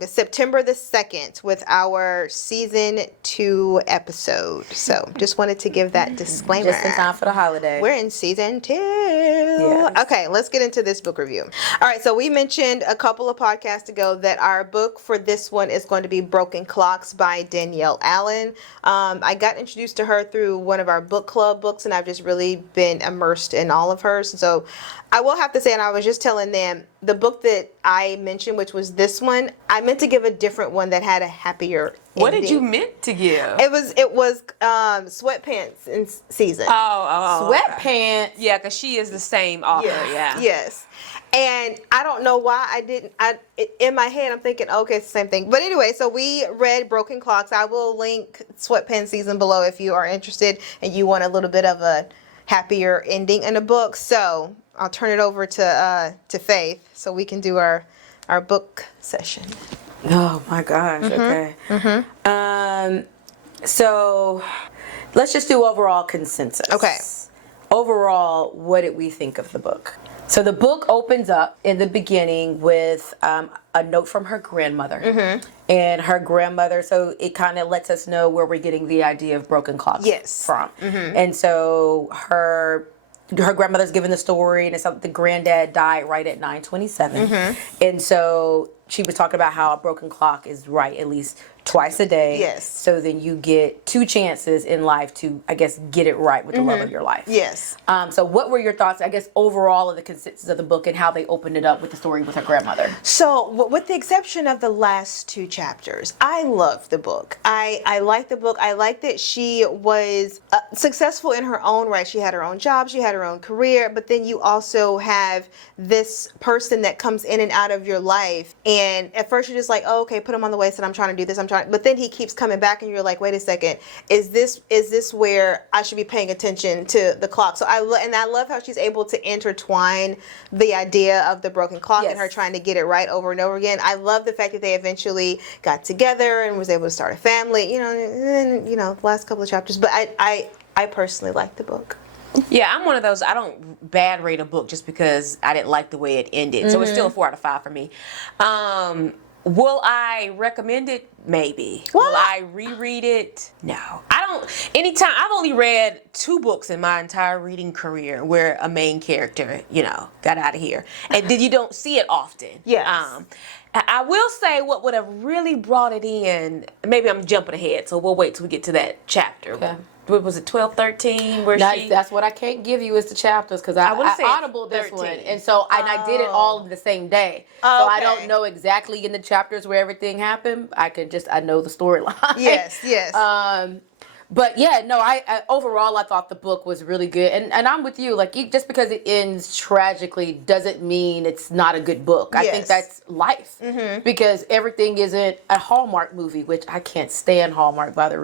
September the 2nd with our season 2 episode. So just wanted to give that disclaimer. Just in time for the holiday. We're in season 2. Yes. Okay, let's get into this book review. All right, so we mentioned a couple of podcasts ago that our book for this one is going to be Broken Clocks by Danielle Allen. I got introduced to her through one of our book club books, and I've just really been immersed in all of hers. So I will have to say, and I was just telling them, the book that I mentioned, which was this one, I meant to give a different one that had a happier What ending. did you meant to give? It was Sweatpants in season. Sweatpants. Okay. Yeah, because she is the same author. Yeah. Yes. And I don't know why I didn't. In my head, I'm thinking, okay, it's the same thing. But anyway, so we read Broken Clocks. I will link Sweatpants season below if you are interested and you want a little bit of a happier ending in a book. So I'll turn it over to Faith so we can do our book session. Oh my gosh. Okay. So let's just do overall consensus. Okay. Overall, what did we think of the book? So the book opens up in the beginning with a note from her grandmother. And her grandmother, so it kind of lets us know where we're getting the idea of broken clocks from. And so her grandmother's given the story, and it's something the granddad died right at 9:27. And so she was talking about how a broken clock is right at least twice a day. Yes. So then you get 2 chances in life to, I guess, get it right with the love of your life. Yes. So what were your thoughts, I guess, overall of the consensus of the book and how they opened it up with the story with her grandmother? So with the exception of the last 2 chapters, I loved the book. I liked the book. I liked that she was successful in her own right. She had her own job. She had her own career. But then you also have this person that comes in and out of your life. And at first you're just like, oh, okay, put him on the waist and I'm trying to do this. But then he keeps coming back and you're like, wait a second, is this where I should be paying attention to the clock? So I love how she's able to intertwine the idea of the broken clock and her trying to get it right over and over again. I love the fact that they eventually got together and was able to start a family, and then, the last couple of chapters. But I personally like the book. Yeah, I'm one of those, I don't bad rate a book just because I didn't like the way it ended. So it's still a 4 out of 5 for me. Will I recommend it? Maybe. What? Will I reread it? No. I've only read 2 books in my entire reading career where a main character, got out of here. And then you don't see it often. Yes. I will say what would have really brought it in, maybe I'm jumping ahead, so we'll wait till we get to that chapter. Okay. What was it, 12, 13? That's what I can't give you is the chapters because I audible this 13. one, and so I did it all in the same day. So I don't know exactly in the chapters where everything happened. I know the storyline. Yes. But yeah, no, I overall I thought the book was really good, and I'm with you. Like, just because it ends tragically doesn't mean it's not a good book. I think that's life, because everything isn't a Hallmark movie, which I can't stand Hallmark by the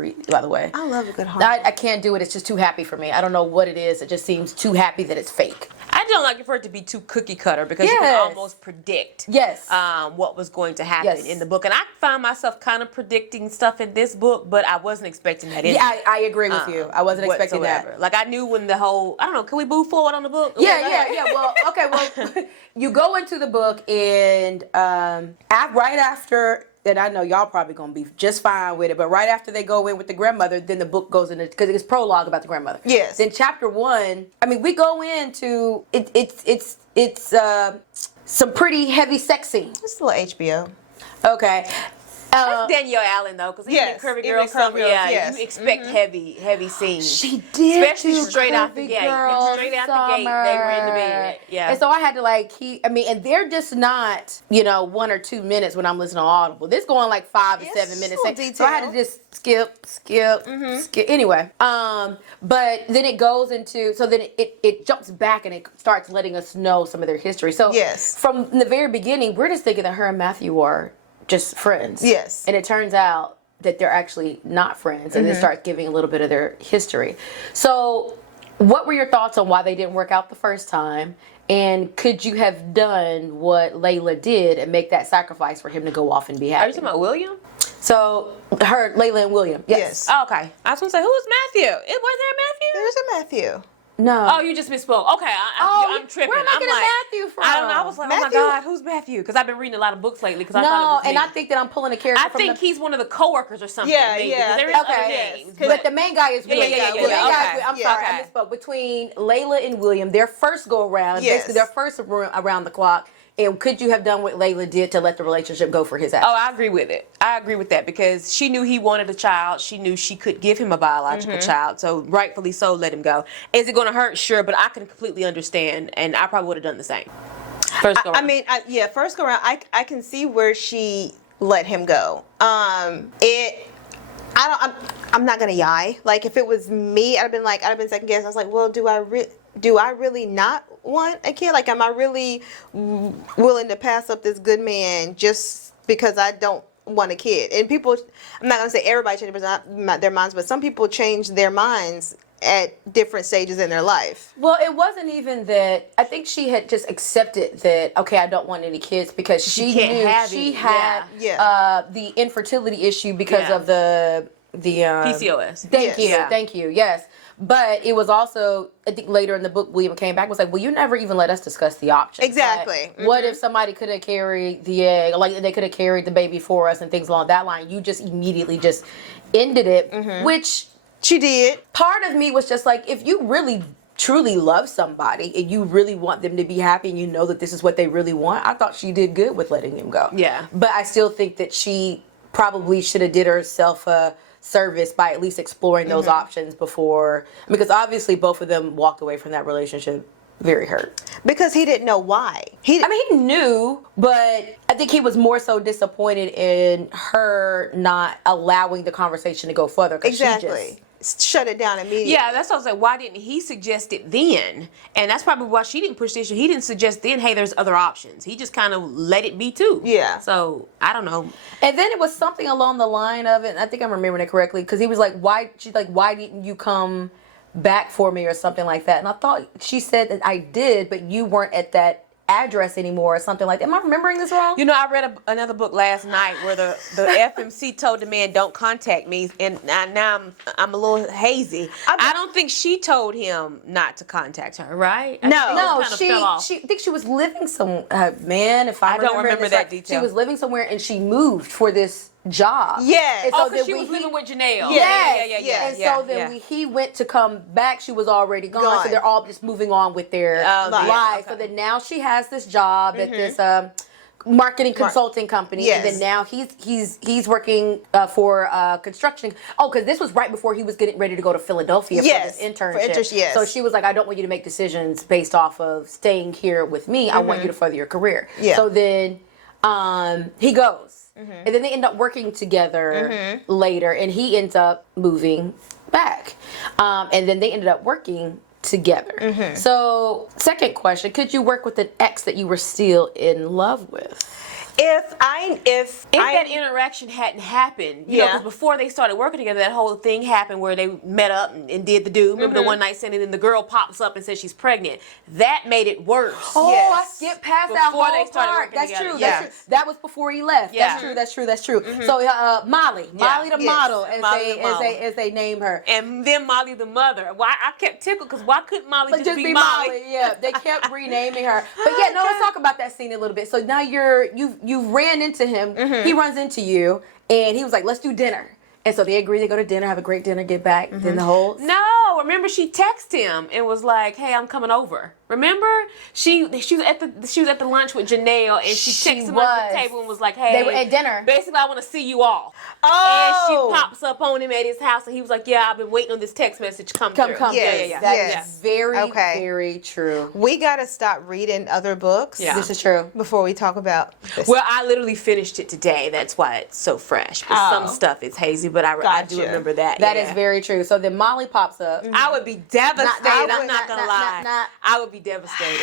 way. I love a good Hallmark. I can't do it. It's just too happy for me. I don't know what it is. It just seems too happy that it's fake. I don't like it for it to be too cookie cutter, because you can almost predict what was going to happen in the book. And I found myself kind of predicting stuff in this book, but I wasn't expecting that. Yeah, I agree with you. I wasn't expecting that. Like, I knew when the whole, I don't know, can we move forward on the book? Yeah. Well, okay, you go into the book, and right after, and I know y'all probably gonna be just fine with it, but right after they go in with the grandmother, then the book goes into, because it's prologue about the grandmother. Yes. Then chapter 1, I mean, we go into it's some pretty heavy sex scenes. It's a little HBO. Okay. That's Danielle Allen, though, because even in Curvy Girl Summer, you expect heavy scenes. She did, especially straight out the gate. Straight out the gate, they were in the bed. Yeah. And so I had to and they're just not 1 or 2 minutes when I'm listening to Audible. This going like 5 to 7 minutes. So I had to just skip. Anyway, but then it goes into, so then it jumps back and it starts letting us know some of their history. So from the very beginning, we're just thinking that her and Matthew are just friends. Yes. And it turns out that they're actually not friends, and they start giving a little bit of their history. So what were your thoughts on why they didn't work out the first time? And could you have done what Layla did and make that sacrifice for him to go off and be happy? Are you talking about William? So Layla and William. Yes. Oh, okay. I was going to say, who was Matthew? Was there a Matthew? There's a Matthew. No. Oh, you just misspoke. Okay, I'm tripping. Where am I getting Matthew from? I don't know. I was like, oh my God, who's Matthew? Because I've been reading a lot of books lately. Because I thought it was me. And I think that I'm pulling a character. I think he's one of the coworkers or something. Yeah, maybe, yeah. There is other names, but the main guy is William. I'm sorry, I misspoke. Between Layla and William, their first go around, basically their first around the clock. And could you have done what Layla did to let the relationship go for his action? Oh, I agree with it. I agree with that, because she knew he wanted a child. She knew she could give him a biological child. So rightfully so, let him go. Is it going to hurt? Sure, but I can completely understand, and I probably would have done the same. First go around. First go around, I can see where she let him go. I'm not gonna lie. Like, if it was me, I'd have been second guessing. I was like, well, do I really not want a kid? Like, am I really willing to pass up this good man just because I don't want a kid? And people, I'm not gonna say everybody changes their minds, but some people change their minds at different stages in their life. Well, it wasn't even that. I think she had just accepted that, okay, I don't want any kids, because she had the infertility issue because of the PCOS. Thank you. Yes. But it was also, I think later in the book, William came back and was like, well, you never even let us discuss the options. Exactly. Like, what if somebody could have carried the egg, like they could have carried the baby for us and things along that line? You just immediately just ended it, which she did. Part of me was just like, if you really truly love somebody and you really want them to be happy and you know that this is what they really want, I thought she did good with letting him go. Yeah. But I still think that she probably should have did herself a service by at least exploring those options before, because obviously both of them walked away from that relationship very hurt. Because he didn't know why. He knew, but I think he was more so disappointed in her not allowing the conversation to go further. Exactly. Shut it down immediately. Yeah, that's what I was like, why didn't he suggest it then? And that's probably why she didn't push the issue. He didn't suggest then, hey, there's other options. He just kind of let it be too. Yeah. So, I don't know. And then it was something along the line of it, and I think I'm remembering it correctly, because he was like, why didn't you come back for me or something like that? And I thought she said that I did, but you weren't at that address anymore or something like that. Am I remembering this wrong? You know, I read another book last night where the FMC told the man, don't contact me, and now I'm a little hazy. I don't think she told him not to contact her, right? No, she I think she was living if I don't remember that detail. She was living somewhere and she moved for this job. Yes. So because she was living with Janelle. Yeah. And so then when he went to come back, she was already gone. So they're all just moving on with their lives. Okay. So then now she has this job at this marketing consulting company, and then now he's working for construction. Oh, because this was right before he was getting ready to go to Philadelphia for this internship. So she was like, I don't want you to make decisions based off of staying here with me. I want you to further your career. So then he goes. And then they end up working together later, and he ends up moving back. And then they ended up working together. So, second question, could you work with an ex that you were still in love with? If that interaction hadn't happened, you know, because before they started working together, that whole thing happened where they met up and did the do. Remember the one night stand, and then the girl pops up and says she's pregnant. That made it worse. Oh, I skipped past that Before whole they started part. working That's together. true. Yeah. That's true. That was before he left. Yeah. That's true. So Molly the model, as they name her. And then Molly the mother. Why I kept tickled because why couldn't Molly just be Molly? Yeah, they kept renaming her. But yeah, no, let's talk about that scene a little bit. So now you've ran into him. He runs into you, and he was like, "Let's do dinner." And so they agree to go to dinner, have a great dinner, get back. Then the whole remember she texted him and was like, "Hey, I'm coming over." Remember she was at the lunch with Janelle, and she texted him at the table and was like, "Hey, they were at dinner. Basically, I want to see you all." Oh. And she pops up on him at his house, and he was like, "Yeah, I've been waiting on this text message come through." Yes, That is very true. We gotta stop reading other books. Yeah. This is true. Before we talk about this. Well, I literally finished it today. That's why it's so fresh. But some stuff is hazy, but I do remember that. That is very true. So then Molly pops up. I would be devastated. I'm not gonna lie. not. I would be devastated.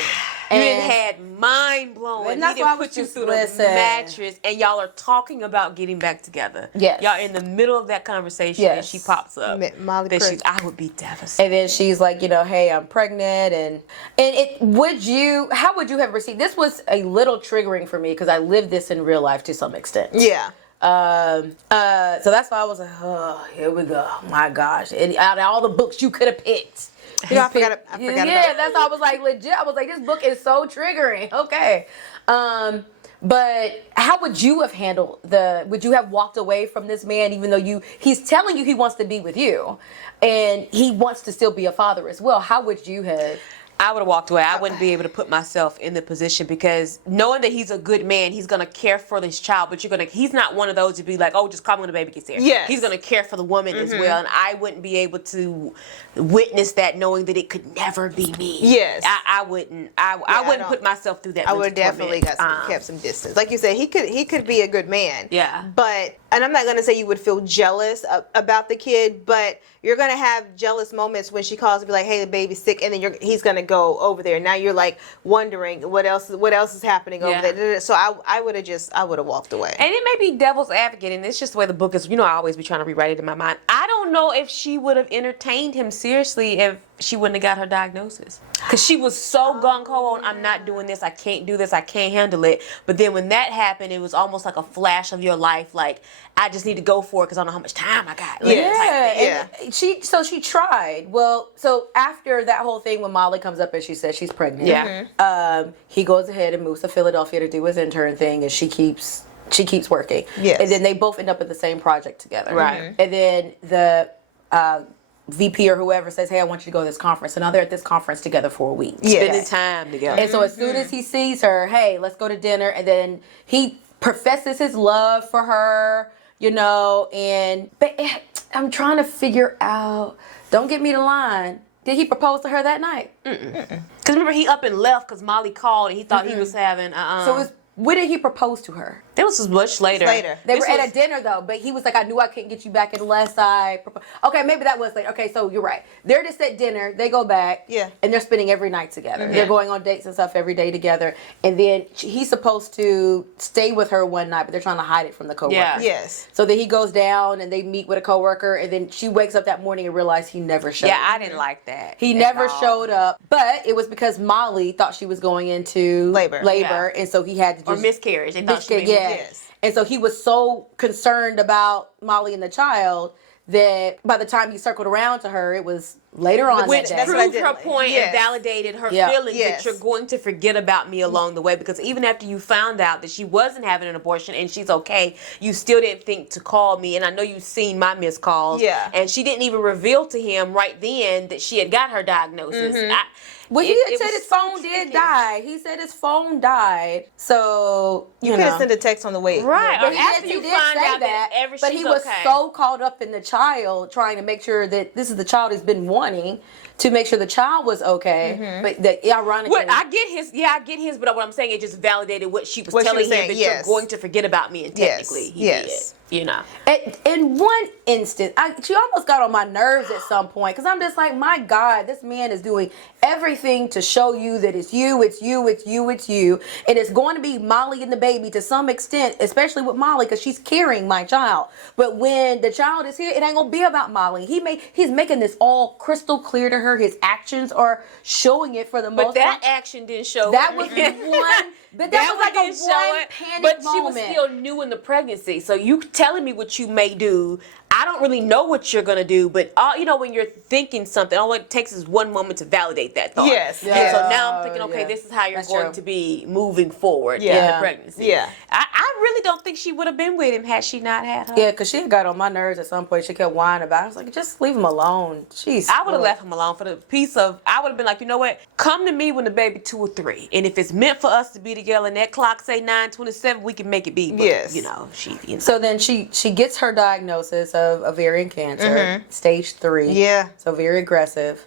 And- You done had mind blowing. And that's He why I didn't was put you just through listen. the mattress, and y'all are talking about getting back together. Yes. Y'all in the middle of that conversation, and Yes. she pops up. Molly Then Prince. I would be devastated. And then she's like, hey, I'm pregnant, and how would you have received? This was a little triggering for me because I lived this in real life to some extent. Yeah. So that's why I was like, oh, here we go. My gosh. And out of all the books you could have picked. I forgot about it. That's why I was like, legit. I was like, this book is so triggering. Okay. But how would you have handled would you have walked away from this man even though he's telling you he wants to be with you and he wants to still be a father as well? How would you have? I would have walked away. I wouldn't be able to put myself in the position because knowing that he's a good man, he's gonna care for this child. But he's not one of those to be like, oh, just call me when the baby gets here. Yes. He's gonna care for the woman as well, and I wouldn't be able to witness that, knowing that it could never be me. Yes. I wouldn't. I wouldn't put myself through that. I would have definitely kept some distance. Like you said, he could be a good man. Yeah. But and I'm not gonna say you would feel jealous about the kid, but you're gonna have jealous moments when she calls and be like, "Hey, the baby's sick," and then he's gonna go over there. Now you're like wondering what else is happening over there. So I would have walked away. And it may be devil's advocate, and it's just the way the book is. I always be trying to rewrite it in my mind. I don't know if she would have entertained him seriously if she wouldn't have got her diagnosis. Because she was so gung-ho on, I'm not doing this, I can't do this, I can't handle it. But then when that happened, it was almost like a flash of your life, like, I just need to go for it because I don't know how much time I got. Like, And she tried. Well, so after that whole thing when Molly comes up and she says she's pregnant, he goes ahead and moves to Philadelphia to do his intern thing, and she keeps working. Yes. And then they both end up in the same project together. Right. And then the VP or whoever says, hey, I want you to go to this conference. So now they're at this conference together for a week. Spending time together. And so as soon as he sees her, hey, let's go to dinner. And then he professes his love for her, but I'm trying to figure out, don't get me the line. Did he propose to her that night? Because remember, he up and left because Molly called and he thought he was having So when did he propose to her? That was much later. They were at a dinner though, but he was like, I knew I couldn't get you back unless I proposed. Okay, maybe that was later. Okay, so you're right. They're just at dinner, they go back, and they're spending every night together. They're going on dates and stuff every day together. And then he's supposed to stay with her one night, but they're trying to hide it from the coworker. Yeah. Yes. So then he goes down and they meet with a coworker, and then she wakes up that morning and realizes he never showed up. Yeah, I didn't like that. He never showed up, but it was because Molly thought she was going into labor, and so he had to just... Or miscarriage. They thought she Yes. And so he was so concerned about Molly and the child that by the time he circled around to her, it was later on that day. Which proved her point and validated her feelings that you're going to forget about me along the way, because even after you found out that she wasn't having an abortion and she's okay, you still didn't think to call me. And I know you've seen my missed calls. Yeah. And she didn't even reveal to him right then that she had got her diagnosis. Well, he said his phone did die. He said his phone died. So, you could have sent a text on the way. Right. But after you find out that but he was so caught up in the child, trying to make sure that this is the child he's been wanting, to make sure the child was okay. But that ironically, What I get his, but what I'm saying, it just validated what she was telling him, that you're going to forget about me, and technically he did. you know. In one instance, she almost got on my nerves at some point because I'm just like, my God, this man is doing everything to show you that it's you, it's you, it's you, it's you. And it's going to be Molly and the baby to some extent, especially with Molly because she's carrying my child. But when the child is here, it ain't going to be about Molly. He's making this all crystal clear to her. His actions are showing it for the most part. But that action didn't show That it. was one. But that was like a one panic but moment. she was still new in the pregnancy. So you telling me what you may do, I don't really know what you're gonna do. But when you're thinking something, all it takes is one moment to validate that thought. Yes. And so now I'm thinking, okay, this is how you're That's going true. to be moving forward in the pregnancy. Yeah. I really don't think she would have been with him had she not had her. Yeah, because she had got on my nerves at some point. She kept whining about it. I was like, just leave him alone. Jeez. I would have left him alone for the piece of, I would have been like, you know what? Come to me when the baby 2 or 3. And if it's meant for us to be together and that clock say 9:27, we can make it be. But, Yes. So then she gets her diagnosis of ovarian cancer, stage 3. Yeah. So very aggressive.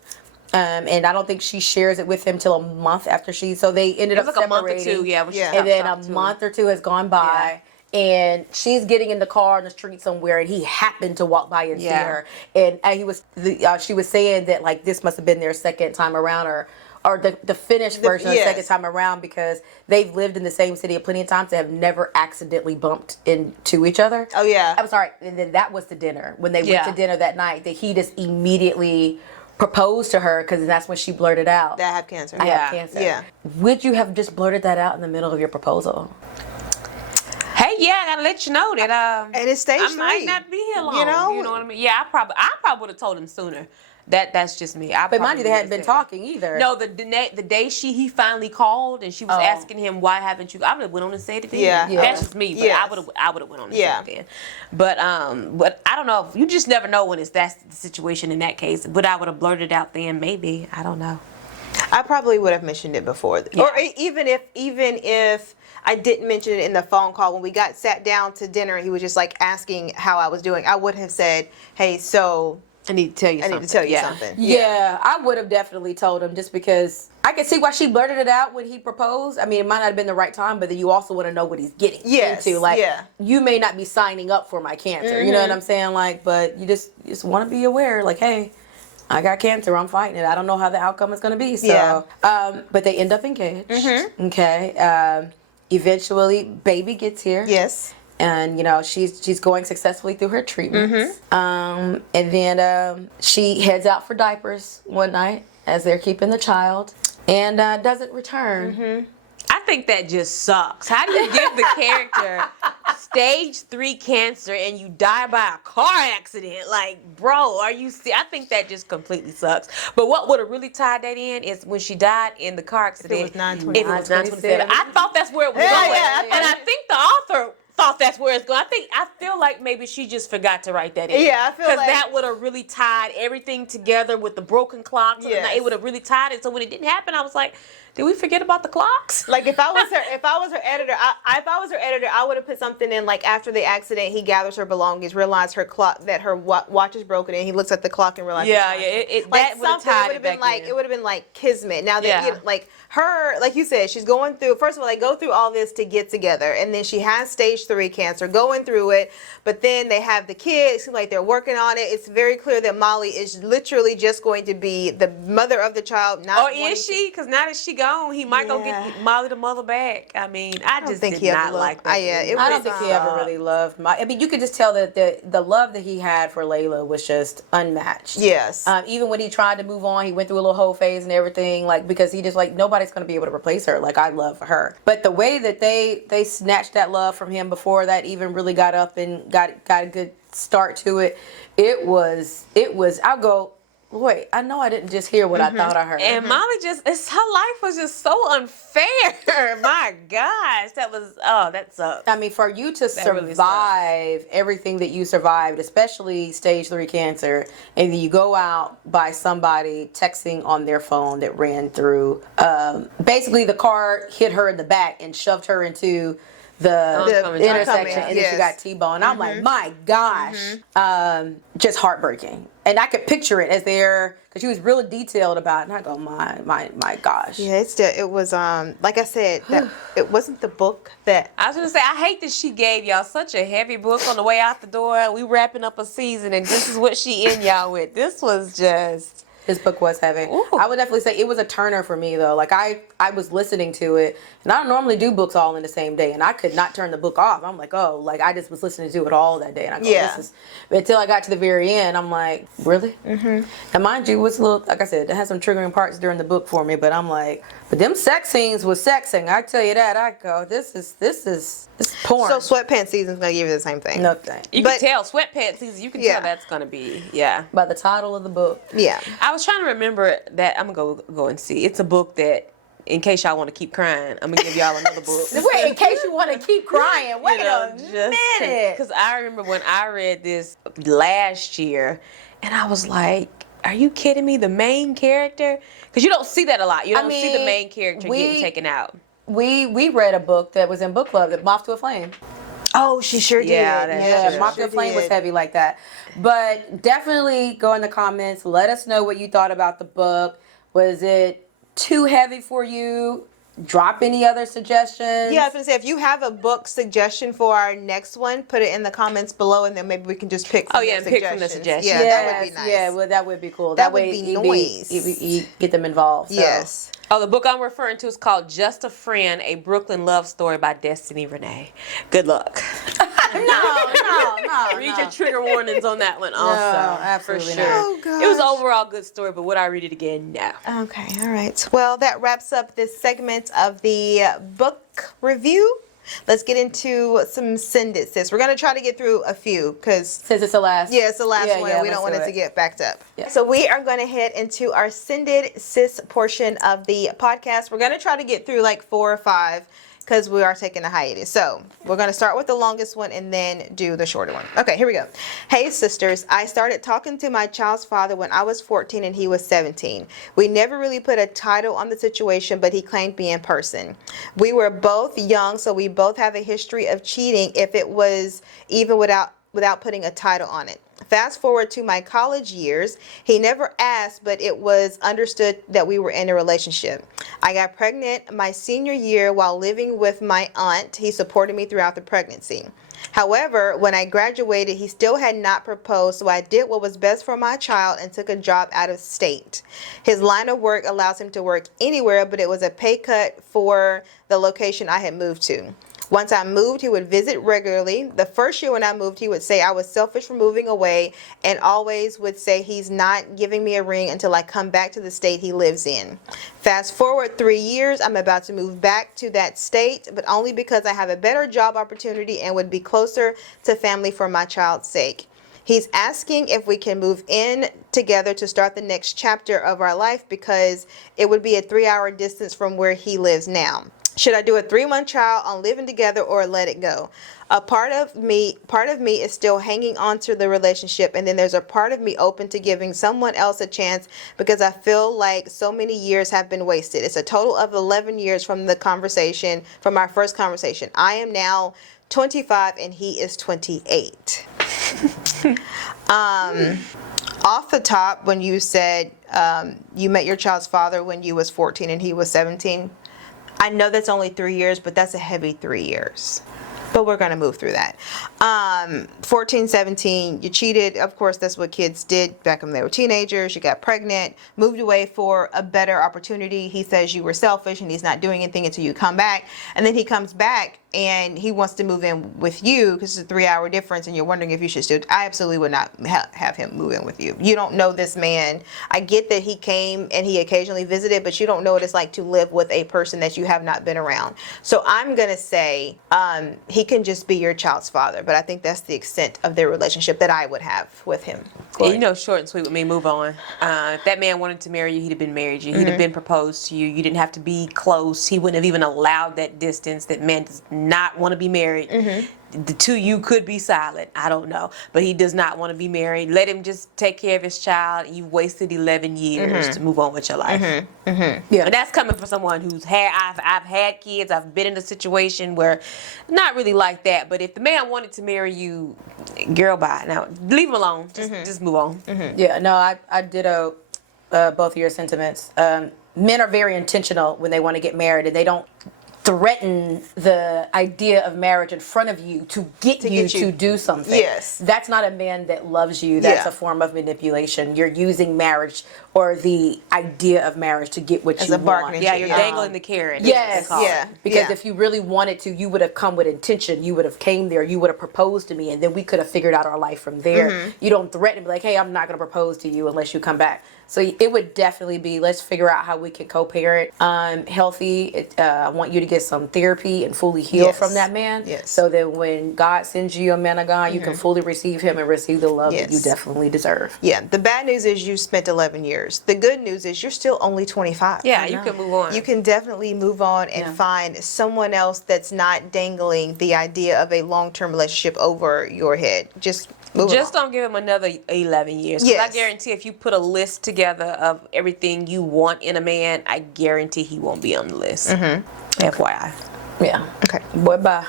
And I don't think she shares it with him till a month after so they ended It up was like a month or separating. 2, when she Yeah. And then a stopped talking to him. month or 2 has gone by. And she's getting in the car on the street somewhere, and he happened to walk by and see her. And she was saying that like this must have been their second time around, or the finished version of the second time around, because they've lived in the same city plenty of times. They have never accidentally bumped into each other. Oh yeah. I'm sorry. And then that was the dinner when they went to dinner that night. That he just immediately proposed to her because that's when she blurted out, That I have cancer. I have cancer. Yeah. Would you have just blurted that out in the middle of your proposal? Hey, I gotta let you know that And it's stage I 3. might not be here long. You know? You know what I mean? Yeah, I probably would have told him sooner. That's just me. But mind you, they hadn't been talking either. No, the day he finally called and she was asking him, why haven't you? I would have went on and said it then. Yeah. That's just me. But Yes. I would have went on and said it then. But I don't know. You just never know when that's the situation in that case. But I would have blurted out then. Maybe, I don't know. I probably would have mentioned it before, or even if I didn't mention it in the phone call when we sat down to dinner and he was just like asking how I was doing, I would have said, "Hey, so I need to tell you something." Yeah, I would have definitely told him just because I could see why she blurted it out when he proposed. I mean, it might not have been the right time, but then you also want to know what he's getting into. Like, you may not be signing up for my cancer. You know what I'm saying? Like, but you just want to be aware. Like, hey, I got cancer. I'm fighting it. I don't know how the outcome is going to be. So, but they end up engaged. Okay. Eventually, baby gets here. Yes. And she's going successfully through her treatments. And then she heads out for diapers one night as they're keeping the child, and doesn't return. I think that just sucks. How do you give the character stage 3 cancer and you die by a car accident? Like, bro, are you I think that just completely sucks. But what would have really tied that in is when she died in the car accident. It was 9/27. It was 9/27. I thought that's where it was going. And I think the author thought that's where it's going. I feel like maybe she just forgot to write that in. Yeah, I feel like because that would have really tied everything together with the broken clocks. Yes. It would have really tied it. So when it didn't happen, I was like, did we forget about the clocks? Like if I was her editor, I would have put something in like after the accident, he gathers her belongings, realized her clock that her watch is broken, and he looks at the clock and realizes. That would have tied it back in. It would have been like kismet. Now that like her, like you said, she's going through. First of all, they go through all this to get together, and then she has stage 3 cancer, going through it. But then they have the kids. It seems like they're working on it. It's very clear that Molly is literally just going to be the mother of the child. Not is she? Because now that she gone, he might go get Molly the mother back. I mean, I just think did he ever not loved- like that. I don't think he ever really loved I mean, you could just tell that the love that he had for Layla was just unmatched. Yes. Even when he tried to move on, he went through a little whole phase and everything, like, because he just like, nobody's going to be able to replace her. Like, I love her. But the way that they snatched that love from him before that even really got up and got a good start to it, it was, I'll go, wait, I know I didn't just hear what I thought I heard. And Molly her life was just so unfair. My gosh, that sucks. I mean, for you to really survive everything that you survived, especially stage 3 cancer, and then you go out by somebody texting on their phone that ran through, basically the car hit her in the back and shoved her into the intersection, and then she got T-boned. I'm like, my gosh, just heartbreaking. And I could picture it as there, because she was really detailed about it. And I go, my gosh. Yeah, it was like I said, that it wasn't the book that I was gonna say, I hate that she gave y'all such a heavy book on the way out the door. We wrapping up a season, and this is what she in y'all with. This was just. This book was heavy. Ooh. I would definitely say it was a turner for me, though. Like, I was listening to it, and I don't normally do books all in the same day, and I could not turn the book off. I'm like, oh, like, I just was listening to it all that day. And I go, Yeah. this is... But until I got to the very end, I'm like, really? Mm-hmm. And mind you, it was a little, like I said, it had some triggering parts during the book for me, but I'm like, but them sex scenes was sexing. I tell you that. I go, this is porn. so sweatpants season's gonna give you the same thing. No thing. You can tell sweatpants season. You can Yeah. tell that's gonna be By the title of the book. Yeah. I was trying to remember that. I'm gonna go and see. It's a book that, in case y'all want to keep crying, I'm gonna give y'all another book. Wait, in case you want to keep crying, wait a minute. Because I remember when I read this last year, and I was like, "Are you kidding me? The main character?" Because you don't see that a lot. You don't see the main character getting taken out. We read a book that was in book club, that Moth to a Flame. Oh, she sure did. Yeah, that's Yeah, true. Moth to a Flame was heavy like that. But definitely go in the comments. Let us know what you thought about the book. Was it too heavy for you? Drop any other suggestions. Yeah, I was gonna say, if you have a book suggestion for our next one, put it in the comments below, and then maybe we can just pick. Oh, yeah, and pick from the suggestions. Yeah, Yes, that would be nice. Yeah, well, that would be cool. That would way be you get them involved. So. Yes. Oh, the book I'm referring to is called Just a Friend, a Brooklyn Love Story by Destiny Renee. Good luck. No. Read your trigger warnings on that one also. absolutely for not. sure. Oh, gosh. It was an overall good story, but would I read it again? No. Okay, all right. Well, that wraps up this segment of the book review. Let's get into some Send It, Sis. We're going to try to get through a few because... Since it's the last. Yeah, it's the last one. Yeah, We don't want it to get backed up. Yeah. So we are going to head into our Send It, Sis portion of the podcast. We're going to try to get through like 4 or 5 because we are taking a hiatus. So we're going to start with the longest one and then do the shorter one. Okay, here we go. Hey, sisters. I started talking to my child's father when I was 14 and he was 17. We never really put a title on the situation, but he claimed me in person. We were both young, so we both have a history of cheating if it was even without putting a title on it. Fast forward to my college years, he never asked, but it was understood that we were in a relationship. I got pregnant my senior year while living with my aunt. He supported me throughout the pregnancy. However, when I graduated, he still had not proposed, so I did what was best for my child and took a job out of state. His line of work allows him to work anywhere, but it was a pay cut for the location I had moved to. Once I moved, he would visit regularly. The first year when I moved, he would say I was selfish for moving away and always would say he's not giving me a ring until I come back to the state he lives in. Fast forward 3 years, I'm about to move back to that state, but only because I have a better job opportunity and would be closer to family for my child's sake. He's asking if we can move in together to start the next chapter of our life because it would be a 3-hour distance from where he lives now. Should I do a 3-month trial on living together or let it go? A part of me is still hanging on to the relationship, and then there's a part of me open to giving someone else a chance because I feel like so many years have been wasted. It's a total of 11 years from our first conversation. I am now 25 and he is 28. Off the top, when you said you met your child's father when you was 14 and he was 17, I know that's only 3 years, but that's a heavy 3 years. But we're going to move through that. 14, 17, you cheated. Of course, that's what kids did back when they were teenagers. You got pregnant, moved away for a better opportunity. He says you were selfish and he's not doing anything until you come back. And then he comes back and he wants to move in with you because it's a 3-hour difference and you're wondering if you should still. I absolutely would not have him move in with you. You don't know this man. I get that he came and he occasionally visited, but you don't know what it's like to live with a person that you have not been around. So I'm going to say he can just be your child's father, but I think that's the extent of their relationship that I would have with him. Yeah, you know, short and sweet with me, move on. If that man wanted to marry you, he'd have been married you. He'd have been proposed to you. You didn't have to be close. He wouldn't have even allowed that distance. That man does not want to be married. the two of you could be silent. I don't know. But he does not want to be married. Let him just take care of his child. You've wasted 11 years to move on with your life. Yeah. And that's coming from someone who's I've had kids. I've been in a situation where not really like that. But if the man wanted to marry you, girl, bye. Now, leave him alone. Just move on. Yeah, no, I ditto both of your sentiments. Men are very intentional when they want to get married, and they don't threaten the idea of marriage in front of you to get you to do something. Yes. That's not a man that loves you. That's a form of manipulation. You're using marriage or the idea of marriage to get what As you a bargaining want. Yeah, you're dangling the carrot. Yes. Yeah. Because if you really wanted to, you would have come with intention. You would have came there. You would have proposed to me, and then we could have figured out our life from there. You don't threaten me like, hey, I'm not going to propose to you unless you come back. So it would definitely be, let's figure out how we can co-parent healthy. I want you to get some therapy and fully heal from that man. Yes. So that when God sends you a man of God, you can fully receive him and receive the love that you definitely deserve. Yeah, the bad news is you spent 11 years. The good news is you're still only 25. Yeah, you can move on. You can definitely move on and find someone else that's not dangling the idea of a long-term relationship over your head. Just move Just on. don't give him another 11 years. 'Cause Yes. I guarantee if you put a list together of everything you want in a man, I guarantee he won't be on the list. FYI. Yeah. Okay. Boy, bye.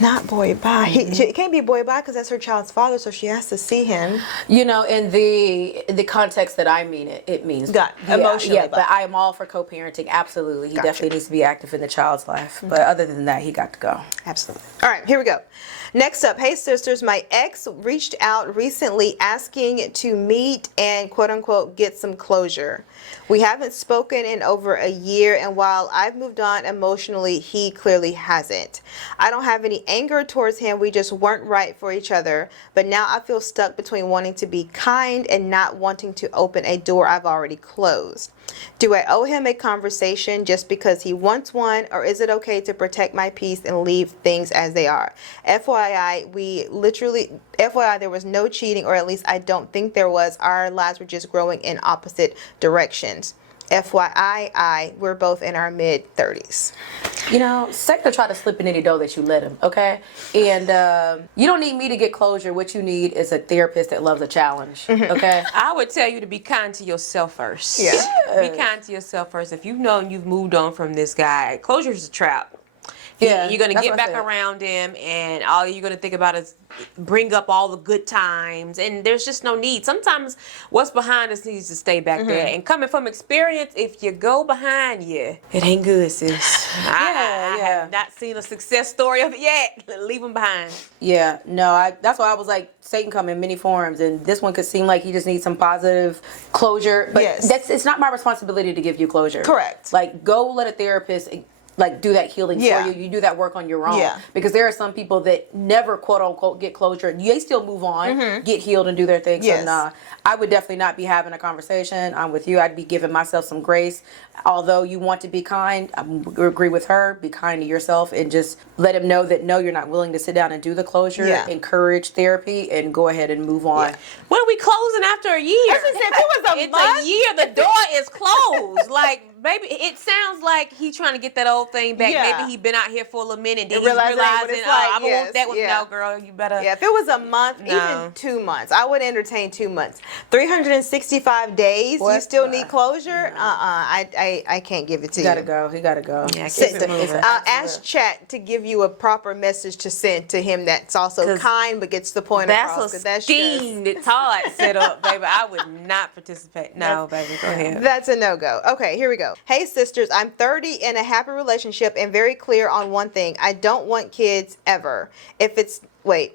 Not boy bye. It can't be boy bye because that's her child's father, so she has to see him. You know, in the context that I mean it, it means emotionally. Yeah, but I am all for co-parenting. Absolutely, he definitely needs to be active in the child's life. But other than that, he got to go. Absolutely. All right, here we go. Next up, hey sisters, my ex reached out recently asking to meet and quote unquote get some closure. We haven't spoken in over a year, and while I've moved on emotionally, he clearly hasn't. I don't have any anger towards him. We just weren't right for each other. But now I feel stuck between wanting to be kind and not wanting to open a door I've already closed. Do I owe him a conversation just because he wants one, or is it okay to protect my peace and leave things as they are? FYI, there was no cheating, or at least I don't think there was. Our lives were just growing in opposite directions. FYI, we're both in our mid-30s. You know, Sector try to slip in any door that you let him, okay? And you don't need me to get closure. What you need is a therapist that loves a challenge, okay? I would tell you to be kind to yourself first. Yeah. Be kind to yourself first. If you've known you've moved on from this guy, closure is a trap. Yeah, You're going to that's get what I back said. around him, and all you're going to think about is bring up all the good times, and there's just no need. Sometimes what's behind us needs to stay back there. And coming from experience, if you go behind you, it ain't good, sis. I have not seen a success story of it yet. Leave them behind. Yeah, no, that's why I was like, Satan come in many forms, and this one could seem like he just needs some positive closure, but it's not my responsibility to give you closure. Correct. Like, go let a therapist like do that healing for you. You do that work on your own. Yeah. Because there are some people that never quote unquote get closure. They still move on, get healed, and do their thing. Yes. So nah, I would definitely not be having a conversation. I'm with you. I'd be giving myself some grace. Although you want to be kind, I agree with her. Be kind to yourself and just let him know that no, you're not willing to sit down and do the closure. Yeah. Encourage therapy and go ahead and move on. Yeah. When are we closing after a year? That's what I said. If it was a It's month. a year. The door is closed. Like, maybe it sounds like he's trying to get that old thing back. Yeah. Maybe he's been out here for a little minute. Then And he's realizing what realizing, it's like, I don't want that one. yes, No, girl, you better. Yeah, if it was a month, No. even 2 months, I would entertain 2 months. 365 days, you What still the- need closure? I can't give it to He you. gotta go. He gotta go. Yeah, keep Sit- it moving. ask chat to give you a proper message to send to him that's also 'Cause kind but gets the point That's across. a 'Cause that's scheme that Todd set up, baby. I would not participate. No, baby, go ahead. That's a no-go. Okay, here we go. Hey, sisters, I'm 30 in a happy relationship and very clear on one thing. I don't want kids ever.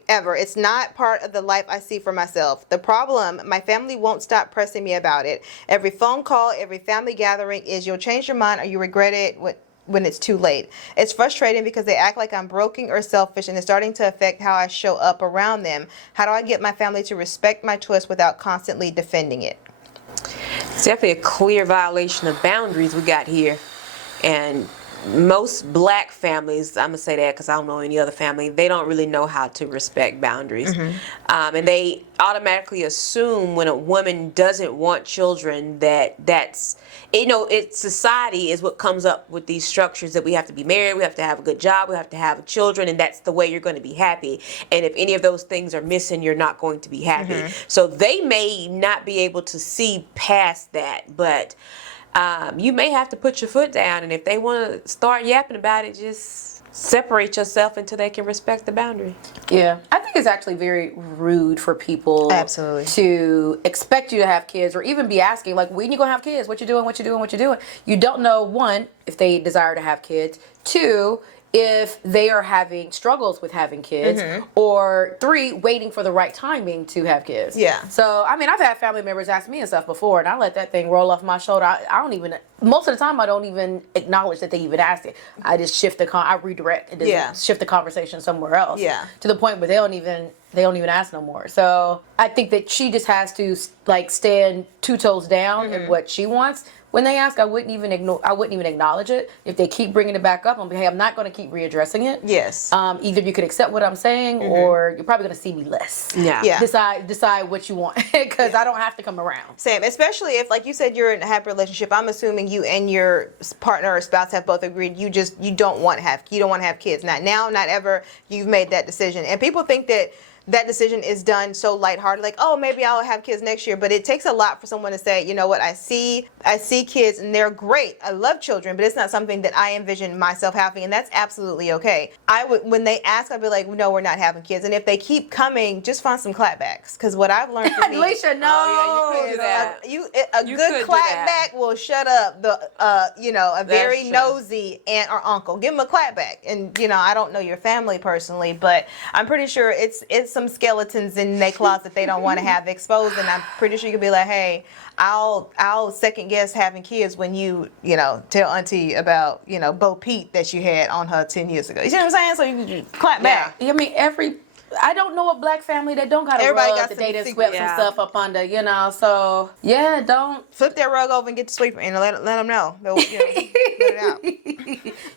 Ever. It's not part of the life I see for myself. The problem, my family won't stop pressing me about it. Every phone call, every family gathering is you'll change your mind or you regret it when it's too late. It's frustrating because they act like I'm broken or selfish, and it's starting to affect how I show up around them. How do I get my family to respect my choice without constantly defending it? It's definitely a clear violation of boundaries we got here. And most black families, I'm gonna say that because I don't know any other family, they don't really know how to respect boundaries. And they automatically assume when a woman doesn't want children that's, it's society is what comes up with these structures that we have to be married, we have to have a good job, we have to have children, and that's the way you're going to be happy. And if any of those things are missing, you're not going to be happy. So they may not be able to see past that, but you may have to put your foot down, and if they want to start yapping about it, just separate yourself until they can respect the boundary. Yeah, I think it's actually very rude for people Absolutely. to expect you to have kids or even be asking, like, when you gonna have kids? What you doing? What you doing? What you doing? You don't know, one, if they desire to have kids, two, if they are having struggles with having kids, or three, waiting for the right timing to have kids. Yeah. So, I mean, I've had family members ask me and stuff before, and I let that thing roll off my shoulder. I don't even, most of the time, I don't even acknowledge that they even asked it. I just shift I redirect and just shift the conversation somewhere else. Yeah. To the point where they don't even ask no more. So I think that she just has to like stand 2 toes down in what she wants. When they ask, I wouldn't even acknowledge it. If they keep bringing it back up, I'm like, hey, I'm not going to keep readdressing it. Yes. Either you could accept what I'm saying, or you're probably going to see me less. Yeah. Decide what you want, because I don't have to come around. Same, especially if, like you said, you're in a happy relationship. I'm assuming you and your partner or spouse have both agreed you don't want to have kids. Not now, not ever. You've made that decision, and people think that decision is done so lighthearted, like, oh, maybe I'll have kids next year. But it takes a lot for someone to say, you know what, I see kids and they're great. I love children, but it's not something that I envision myself having, and that's absolutely okay. When they ask, I'd be like, no, we're not having kids. And if they keep coming, just find some clapbacks, because what I've learned from Alicia, no. Oh, yeah, you could do that. You could good clapback will shut up a very true. nosy aunt or uncle. Give them a clapback. And I don't know your family personally, but I'm pretty sure it's some skeletons in their closet they don't want to have exposed, and I'm pretty sure you could be like, hey, I'll second guess having kids when you tell auntie about Bo Peep that you had on her 10 years ago. You see what I'm saying? So you can just clap back. I mean, I don't know a black family that don't got a rug that they done swept some stuff up under, so yeah, don't flip that rug over and get the sweeper and let them know. They'll, let it out.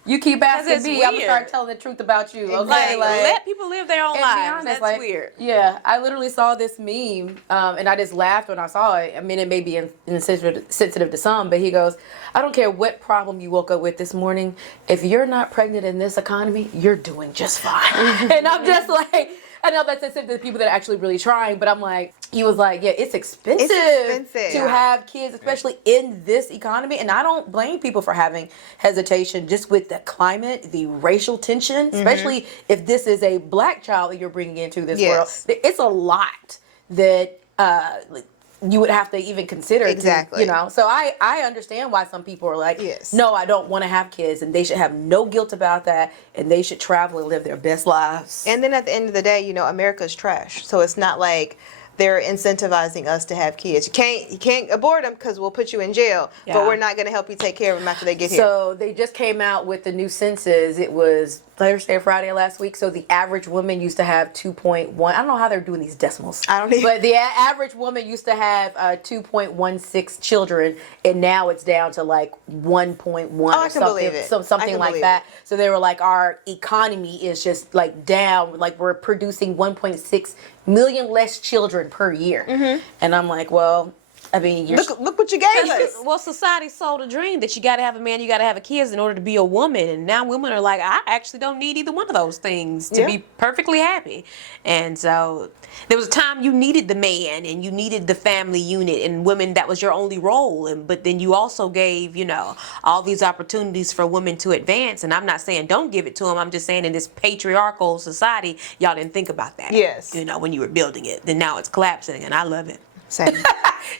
You keep asking me, I'm gonna weird. start telling the truth about you. Okay, Like, let people live their own and lives. be honest, That's weird. Yeah, I literally saw this meme, and I just laughed when I saw it. I mean, it may be insensitive to some, but he goes, I don't care what problem you woke up with this morning. If you're not pregnant in this economy, you're doing just fine. And I'm just like, I know that's sensitive to the people that are actually really trying, but I'm like, he was like, yeah, it's expensive to have kids, especially in this economy. And I don't blame people for having hesitation just with the climate, the racial tension, especially if this is a black child that you're bringing into this world. It's a lot that you would have to even consider. Exactly. So I understand why some people are like, yes, no, I don't want to have kids, and they should have no guilt about that, and they should travel and live their best lives. And then at the end of the day, America's trash. So it's not like they're incentivizing us to have kids. You can't abort them because we'll put you in jail, but we're not going to help you take care of them after they get here. So they just came out with the new census. It was Thursday or Friday last week. So the average woman used to have 2.1. I don't know how they're doing these decimals. I don't either. But the average woman used to have 2.16 children, and now it's down to like 1.1 or I can something, believe it. something like that. So they were like, our economy is just like down. Like we're producing 1.6 million less children per year. And I'm like, well, I mean, look what you gave us. Well, society sold a dream that you got to have a man, you got to have a kids in order to be a woman, and now women are like, I actually don't need either one of those things to be perfectly happy. And so there was a time you needed the man and you needed the family unit, and women, that was your only role. But then you also gave, all these opportunities for women to advance. And I'm not saying don't give it to them. I'm just saying in this patriarchal society, y'all didn't think about that. Yes. When you were building it. Then now it's collapsing, and I love it. Same.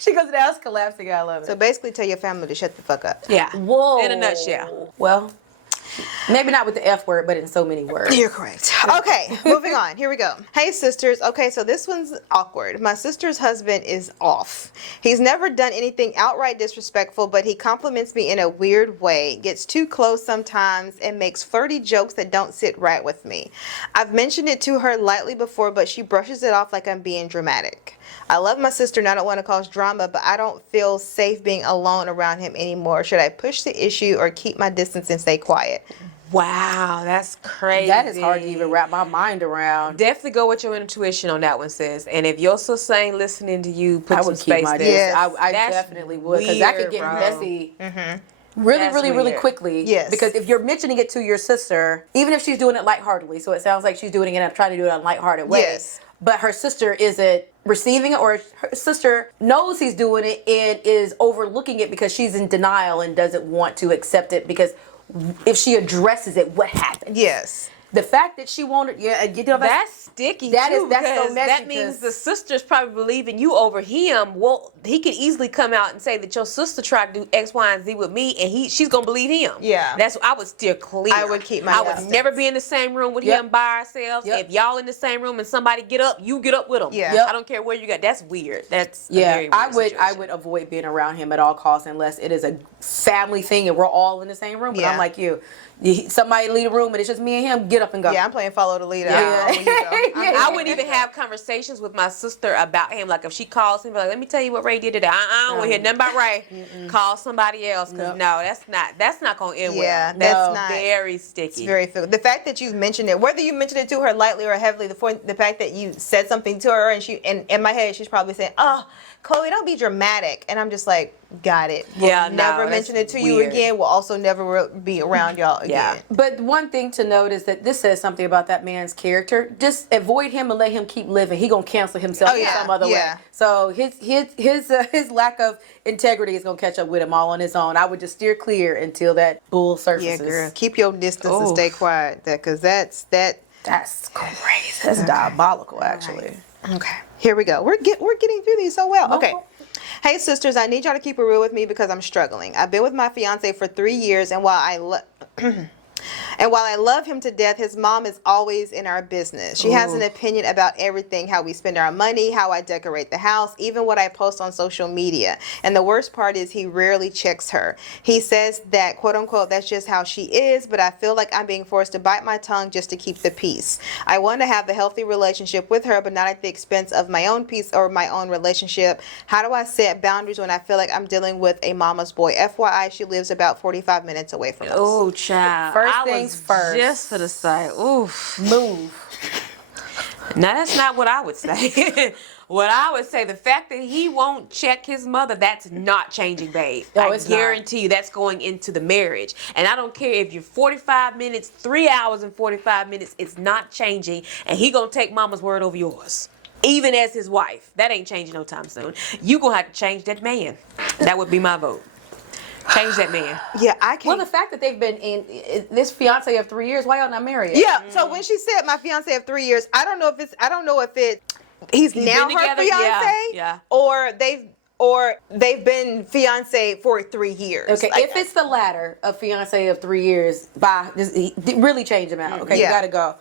She goes, now it's collapsing. I love it. So basically tell your family to shut the fuck up. Yeah. Whoa. In a nutshell. Well, maybe not with the F word, but in so many words. You're correct. Okay, moving on. Here we go. Hey, sisters. Okay, so this one's awkward. My sister's husband is off. He's never done anything outright disrespectful, but he compliments me in a weird way, gets too close sometimes, and makes flirty jokes that don't sit right with me. I've mentioned it to her lightly before, but she brushes it off like I'm being dramatic. I love my sister and I don't want to cause drama, but I don't feel safe being alone around him anymore. Should I push the issue or keep my distance and stay quiet? Wow, that's crazy. That is hard to even wrap my mind around. Definitely go with your intuition on that one, sis. And if your sister ain't listening to you, put I some would keep space my there. Yes. distance. I That's definitely would, because that could get weird, bro. messy. That's Really weird. quickly. Yes. Because if you're mentioning it to your sister, even if she's doing it lightheartedly, so it sounds like she's doing it and trying to do it in a lighthearted way. Yes. But her sister isn't receiving it, or her sister knows he's doing it and is overlooking it because she's in denial and doesn't want to accept it, because if she addresses it, what happens? Yes. The fact that she won't, That's sticky That too, is- that's so because messy, that means 'cause- the sister's probably believing you over him. Well, he could easily come out and say that your sister tried to do X, Y, and Z with me, and she's gonna believe him. Yeah. That's I would steer clear. I would keep my I would distance. never be in the same room with Yep. him by ourselves. Yep. If y'all in the same room and somebody get up, you get up with them. Yeah. Yep. I don't care where you got. That's weird. That's a Yeah, very weird I situation. would avoid being around him at all costs unless it is a family thing and we're all in the same room. But Yeah. I'm like you. Somebody leave a room and it's just me and him, get up and go. Yeah, I'm playing follow the leader. Yeah. I don't know where you go. Yeah. I wouldn't even have conversations with my sister about him. Like if she calls him, like, let me tell you what Ray did today. I don't want to hear nothing about Ray. Call somebody else, because Nope. no, that's not gonna end Yeah, well. that's No. not. Very sticky. It's very the fact that you've mentioned it, whether you mentioned it to her lightly or heavily, the fact that you said something to her and she, and in my head she's probably saying, "Oh, Chloe, don't be dramatic," and I'm just like, got it. Yeah, We'll no, never that's mention it to you weird. again. We'll also never be around y'all again. Yeah. But one thing to note is that this says something about that man's character. Just avoid him and let him keep living. He gonna cancel himself in some other way. So his lack of integrity is gonna catch up with him all on his own. I would just steer clear until that bull Yeah, surfaces. girl. Keep your distance and Oof. stay quiet. Because that's. That's crazy. That's diabolical, actually. Okay, here we go. We're getting through these so well. Okay. Hey sisters, I need y'all to keep it real with me because I'm struggling. I've been with my fiance for 3 years, and while I love him to death, his mom is always in our business. She has an opinion about everything, how we spend our money, how I decorate the house, even what I post on social media. And the worst part is he rarely checks her. He says that, quote unquote, that's just how she is, but I feel like I'm being forced to bite my tongue just to keep the peace. I want to have a healthy relationship with her, but not at the expense of my own peace or my own relationship. How do I set boundaries when I feel like I'm dealing with a mama's boy? FYI, she lives about 45 minutes away from us. Oh, child. First I things was first. Just for the side. Oof. Move. Now that's not what I would say. What I would say, the fact that he won't check his mother, that's not changing, babe. No, I it's not. guarantee you that's going into the marriage. And I don't care if you're 45 minutes, 3 hours and 45 minutes, it's not changing. And he gonna take mama's word over yours. Even as his wife. That ain't changing no time soon. You gonna have to change that man. That would be my vote. Change that man. Yeah, I can't. Well, the fact that they've been in this fiance of 3 years, why y'all not married? Yeah. So when she said my fiance of 3 years, I don't know if he's now been her together? fiance, Yeah. or they've been fiance for 3 years. Okay, Like, if it's the latter, a fiance of 3 years, really change him out. Okay, Yeah. you gotta go.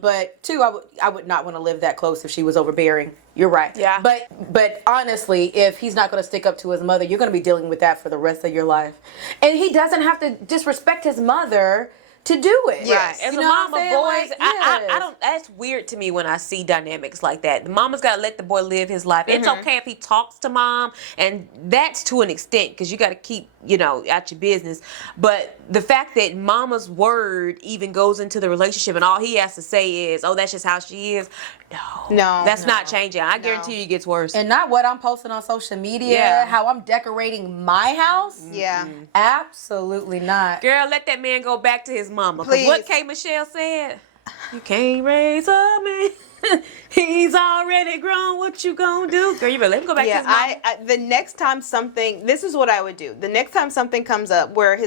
But two, I would not want to live that close if she was overbearing. You're right. Yeah. But honestly, if he's not going to stick up to his mother, you're going to be dealing with that for the rest of your life. And he doesn't have to disrespect his mother to do it. Yes. As You a know what mama, I'm saying? boys, Like, I yes. don't. That's weird to me when I see dynamics like that. The mama's got to let the boy live his life. It's okay if he talks to mom, and that's to an extent because you got to keep, out your business. But the fact that mama's word even goes into the relationship, and all he has to say is, "Oh, that's just how she is." No, that's not changing. I guarantee you, it gets worse. And not what I'm posting on social media, Yeah. how I'm decorating my house. Yeah. Absolutely not. Girl, let that man go back to his mama. 'Cause Please. what K. Michelle said, you can't raise a man. He's already grown. What you gonna do? Girl, you better let him go back to Yeah, his mama. I the next time this is what I would do. The next time something comes up where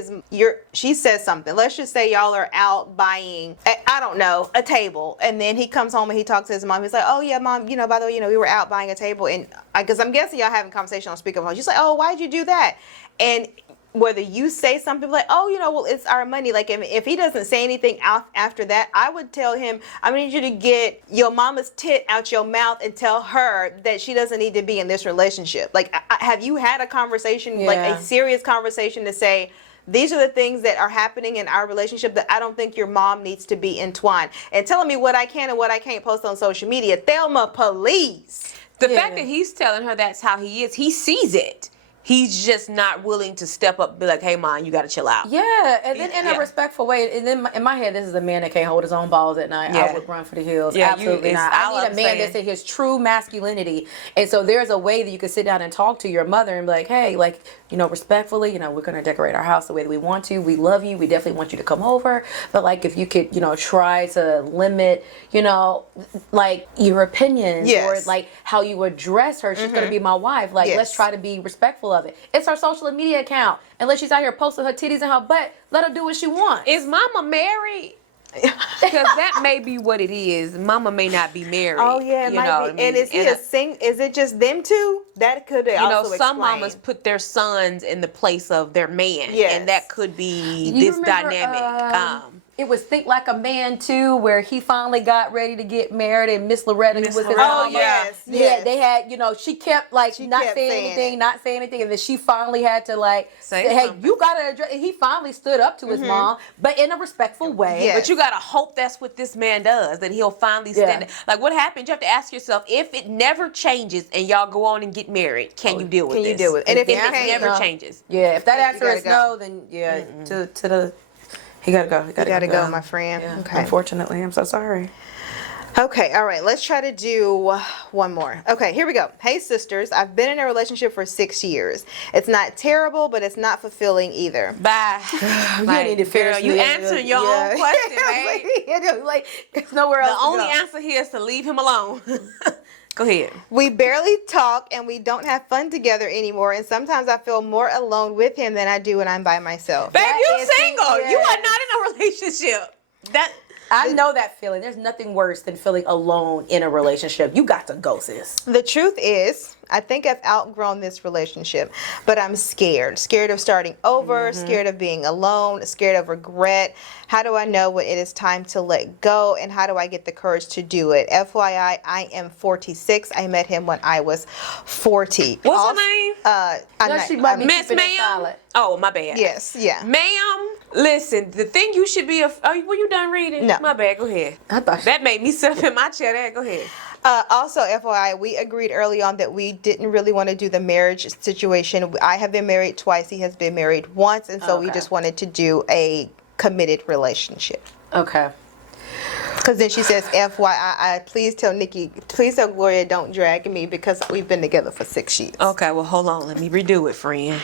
she says something, let's just say y'all are out buying, I don't know, a table, and then he comes home and he talks to his mom. He's like, "Oh yeah, mom, by the way, we were out buying a table," and because I'm guessing y'all having a conversation on speakerphone. She's like, "Oh, why'd you do that?" And whether you say something like, "Oh, well, it's our money," like if he doesn't say anything after that, I would tell him, "I need you to get your mama's tit out your mouth and tell her that she doesn't need to be in this relationship." Like, have you had a conversation, like a serious conversation to say, these are the things that are happening in our relationship that I don't think your mom needs to be entwined, and telling me what I can and what I can't post on social media. Thelma, please. The fact that he's telling her that's how he is, he sees it. He's just not willing to step up and be like, hey, Mom, you got to chill out. Yeah, and then in a respectful way. And then in my head, this is a man that can't hold his own balls at night. I would run for the hills. Yeah, absolutely not. I need a man that's in his true masculinity. And so there's a way that you can sit down and talk to your mother and be like, hey, like, respectfully, we're going to decorate our house the way that we want to. We love you. We definitely want you to come over. But, like, if you could, try to limit, like, your opinions or, like, how you address her. She's going to be my wife. Like, let's try to be respectful of it. It's her social media account. Unless she's out here posting her titties and her butt, let her do what she wants. Is Mama married? Because that may be what it is. Mama may not be married. Oh yeah, it might be. I mean? And is he is it just them two? That could also some explain. mamas put their sons in the place of their man, and that could be dynamic. It was Think Like a Man too, where he finally got ready to get married, and Miss Loretta, who was his mama. Yes. They had, she kept like not saying anything, and then she finally had to like say, hey, you gotta address. And he finally stood up to his mom, but in a respectful way. Yes. But you gotta hope that's what this man does, that he'll finally stand. Like what happens? You have to ask yourself, if it never changes and y'all go on and get married, can you deal with this? Can you deal with it? And if it never changes, if that answer is no, then to the. He gotta go. You gotta go, my friend. Yeah. Okay. Unfortunately, I'm so sorry. Okay, all right. Let's try to do one more. Okay, here we go. Hey, sisters. I've been in a relationship for 6 years. It's not terrible, but it's not fulfilling either. Bye. You need to finish. You answering your own question, babe. Like, there's nowhere else. The only answer here is to leave him alone. Go ahead. We barely talk and we don't have fun together anymore. And sometimes I feel more alone with him than I do when I'm by myself. Babe, you single. You are not in a relationship. I know that feeling. There's nothing worse than feeling alone in a relationship. You got to go, sis. The truth is, I think I've outgrown this relationship, but I'm scared. Scared of starting over, scared of being alone, scared of regret. How do I know when it is time to let go, and how do I get the courage to do it? FYI, I am 46. I met him when I was 40. What's her name? She might be Miss keeping it Ma'am? solid. Oh, my bad. Yes, yeah. Ma'am, listen, the thing you should be, were you done reading? No. My bad, go ahead. I thought That made me sit up in my chair there. Go ahead. Also, FYI, we agreed early on that we didn't really want to do the marriage situation. I have been married twice. He has been married once. And so we just wanted to do a committed relationship. Okay. Because then she says, FYI, please tell Gloria don't drag me because we've been together for 6 years. Okay, well, hold on. Let me redo it, friend.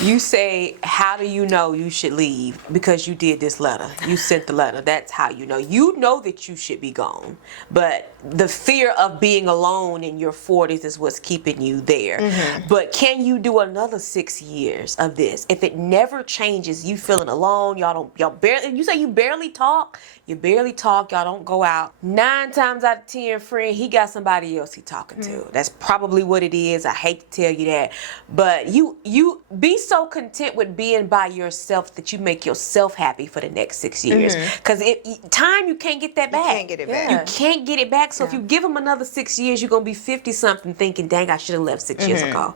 You say, how do you know you should leave? Because you did this letter. You sent the letter. That's how you know. You know that you should be gone. But the fear of being alone in your 40s is what's keeping you there. But can you do another 6 years of this? If it never changes, you feeling alone, y'all barely, you say you barely talk, y'all don't go out. 9 times out of 10, friend, he got somebody else he talking to. That's probably what it is. I hate to tell you that. But you be so content with being by yourself that you make yourself happy for the next 6 years. Because time, you can't get that back. You can't get it back. You can't get it back. So if you give him another 6 years, you're going to be 50-something thinking, dang, I should have left 6 years ago.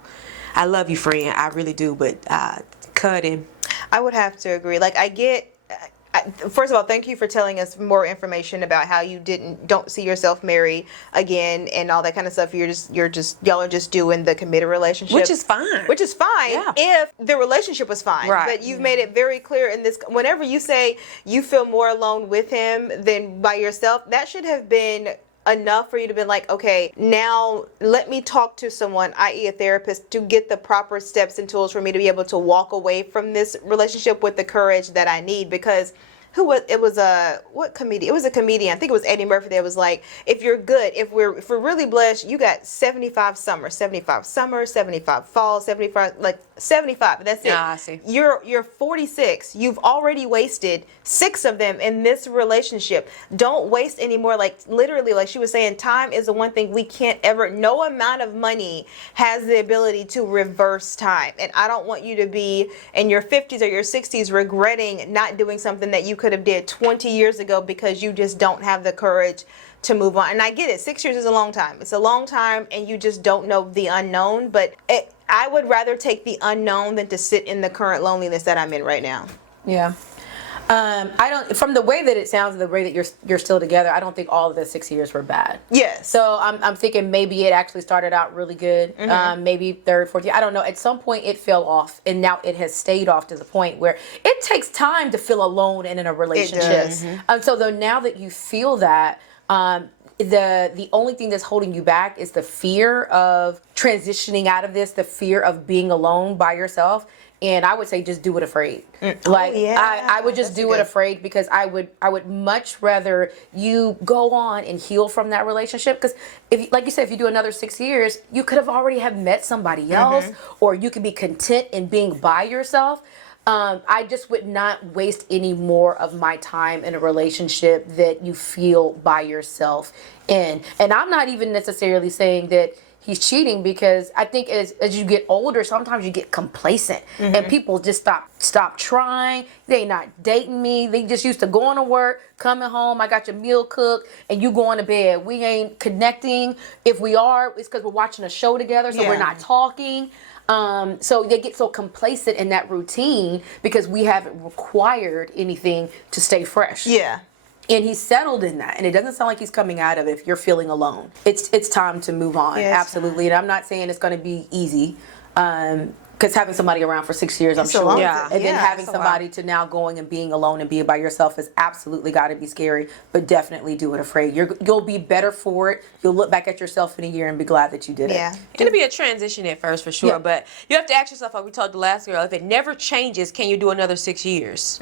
I love you, friend. I really do. But cut him. I would have to agree. Like, first of all, thank you for telling us more information about how you don't see yourself marry again and all that kind of stuff. Y'all are just doing the committed relationship, Which is fine. If the relationship was fine. Right. But you've made it very clear in this. Whenever you say you feel more alone with him than by yourself, that should have been enough for you to be like, okay, now let me talk to someone, i.e. a therapist, to get the proper steps and tools for me to be able to walk away from this relationship with the courage that I need. Because it was a comedian, I think it was Eddie Murphy, that was like, if you're good, if we're really blessed, you got 75 summers, 75 fall, 75, like 75, and that's it. Yeah, I see. You're 46. You've already wasted 6 of them in this relationship. Don't waste any more. Like, literally, like she was saying, time is the one thing we can't ever, no amount of money has the ability to reverse time. And I don't want you to be in your 50s or your 60s regretting not doing something that you could have did 20 years ago because you just don't have the courage to move on. And I get it. 6 years is a long time. It's a long time, and you just don't know the unknown. But I would rather take the unknown than to sit in the current loneliness that I'm in right now. Yeah. I don't. From the way that it sounds, the way that you're still together, I don't think all of the 6 years were bad. Yes. So I'm thinking maybe it actually started out really good. Maybe third, fourth year. I don't know. At some point, it fell off, and now it has stayed off to the point where it takes time to feel alone and in a relationship. So though now that you feel that. The only thing that's holding you back is the fear of transitioning out of this, the fear of being alone by yourself. And I would say just do it afraid. I would just do it afraid, because I would much rather you go on and heal from that relationship. Because if, like you said, if you do another 6 years, you could have already have met somebody else, or you could be content in being by yourself. I just would not waste any more of my time in a relationship that you feel by yourself in. And I'm not even necessarily saying that he's cheating, because I think as you get older, sometimes you get complacent and people just stop trying. They not dating me. They just used to going to work, coming home, I got your meal cooked, and you going to bed. We ain't connecting. If we are, it's because we're watching a show together, so we're not talking. So they get so complacent in that routine because we haven't required anything to stay fresh. Yeah. And he's settled in that, and it doesn't sound like he's coming out of it. If you're feeling alone, it's time to move on. Yes. Absolutely. And I'm not saying it's going to be easy. Because having somebody around for 6 years, I'm sure. And then having somebody to now going and being alone and being by yourself is absolutely got to be scary. But definitely do it afraid. You'll be better for it. You'll look back at yourself in a year and be glad that you did it. It'll be a transition at first, for sure. But you have to ask yourself, like we told the last girl, if it never changes, can you do another 6 years?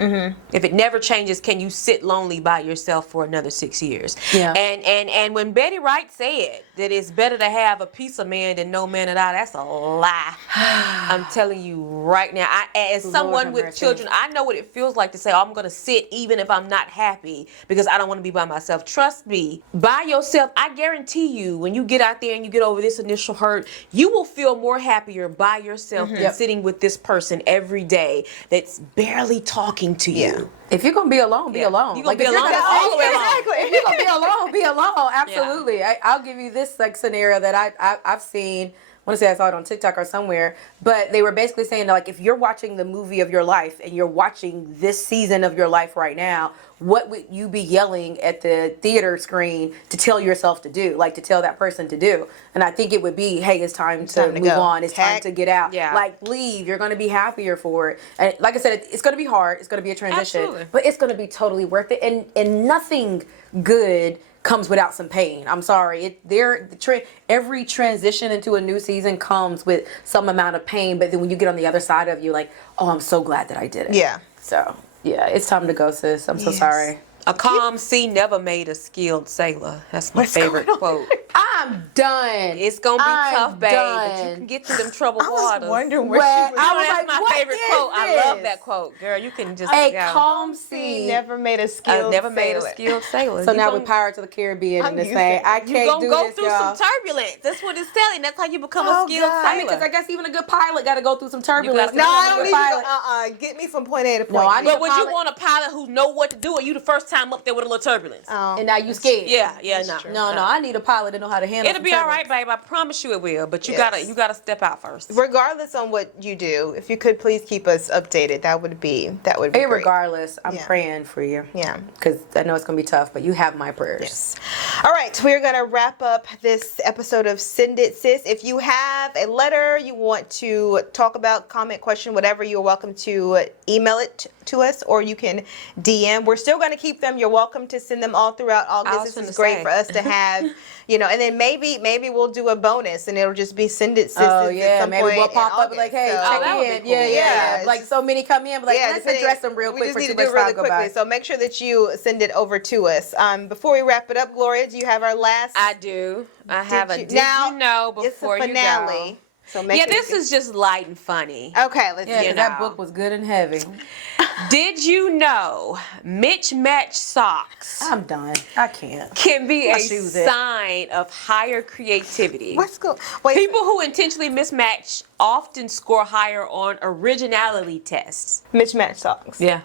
If it never changes, can you sit lonely by yourself for another 6 years? And when Betty Wright said that it's better to have a piece of man than no man at all, that's a lie. I'm telling you right now, as someone with children, I know what it feels like to say, oh, I'm going to sit even if I'm not happy because I don't want to be by myself. Trust me, by yourself, I guarantee you, when you get out there and you get over this initial hurt, you will feel more happier by yourself than sitting with this person every day that's barely talking to you. If you're going to be alone, be alone. You're going to be alone all the way along. Exactly. If you're going to be alone, be alone. Absolutely. I'll give you this scenario that I've seen. I want to say I saw it on TikTok or somewhere, but they were basically saying that, like, if you're watching the movie of your life and you're watching this season of your life right now, what would you be yelling at the theater screen to tell yourself to do, like to tell that person to do? And I think it would be, hey, it's time to move on. It's time to get out. Like, leave. You're going to be happier for it. And like I said, it's going to be hard. It's going to be a transition, but it's going to be totally worth it. And nothing good comes without some pain. I'm sorry. Every transition into a new season comes with some amount of pain, but then when you get on the other side of you, like, oh, I'm so glad that I did it. So, it's time to go, sis. I'm so sorry. A calm sea never made a skilled sailor. That's my favorite quote. I'm done. It's going to be tough, babe, but you can get through them troubled waters. I was wondering where she was. That's my favorite quote. I love that quote. Girl, you can just A calm sea never made a skilled sailor. So now we're Pirates of the Caribbean and this thing. I can't do this, y'all. You're going to go through some turbulence. That's what it's telling. That's how you become a skilled sailor. I mean, because I guess even a good pilot got to go through some turbulence. No, I don't need to get me from point A to point B. But would you want a pilot who know what to do, or you the first time up there with a little turbulence? And now you scared. No, I need a pilot to know how to handle it. It'll be all right, babe. I promise you it will. But you gotta step out first. Regardless on what you do, if you could please keep us updated, that would be great. Regardless, I'm praying for you. Because I know it's gonna be tough, but you have my prayers. Yes. All right, we're gonna wrap up this episode of Send It Sis. If you have a letter you want to talk about, comment, question, whatever, you're welcome to email it to us, or you can DM. We're still gonna keep them. You're welcome to send them all throughout August. This is great for us to have, and then maybe we'll do a bonus and it'll just be Send It Sisters. Oh yeah, maybe we'll pop up like, hey, check in. Cool. Yeah. Like so many come in, but like let's address them real quick. We just need to do it really quickly. So make sure that you send it over to us. Before we wrap it up, Gloria, do you have our last? I do. I have a did you know before it's a finale. You go. So this is just light and funny. Okay, let's see. That book was good and heavy. Did you know mismatched socks? I'm done. I can't. Can be a sign of higher creativity. People who intentionally mismatch often score higher on originality tests. Mismatched socks. Yeah.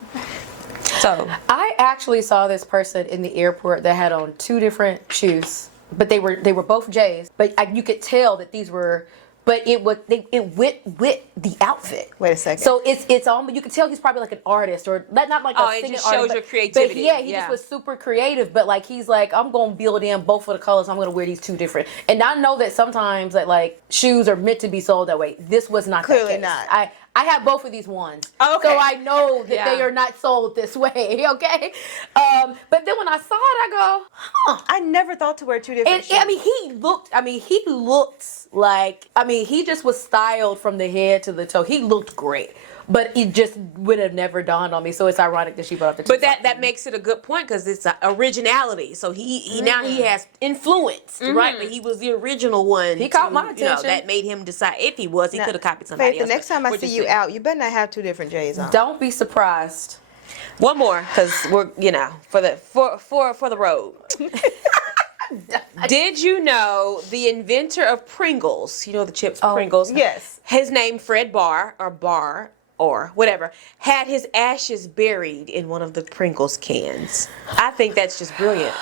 So I actually saw this person in the airport that had on two different shoes, but they were both J's. But you could tell that these were but it went with the outfit. Wait a second. So it's almost, you can tell he's probably like an artist, or not like a it singing just shows artist, your but creativity. yeah, he Yeah. just was super creative. But like he's like, I'm gonna build in both of the colors. I'm gonna wear these two different. And I know that sometimes that like shoes are meant to be sold that way. This was not Clearly that case. not. I have both of these ones, Okay. so I know that Yeah. they are not sold this way. Okay, but then when I saw it, I go, huh. I never thought to wear two different And shoes. I mean, he looked like, he just was styled from the head to the toe. He looked great, but it just would have never dawned on me. So it's ironic that she brought up the. But that makes it a good point because it's originality. So he now he has influence, right? But he was the original one. He caught my attention. That made him decide if he was. He Now, could have copied somebody Faith, else. the next time I We're see just you saying. out, you better not have two different J's on. Don't be surprised. One more because we're for the road. Did you know the inventor of Pringles? You know the chips Pringles. yes. His name Fred Barr or whatever had his ashes buried in one of the Pringles cans. I think that's just brilliant.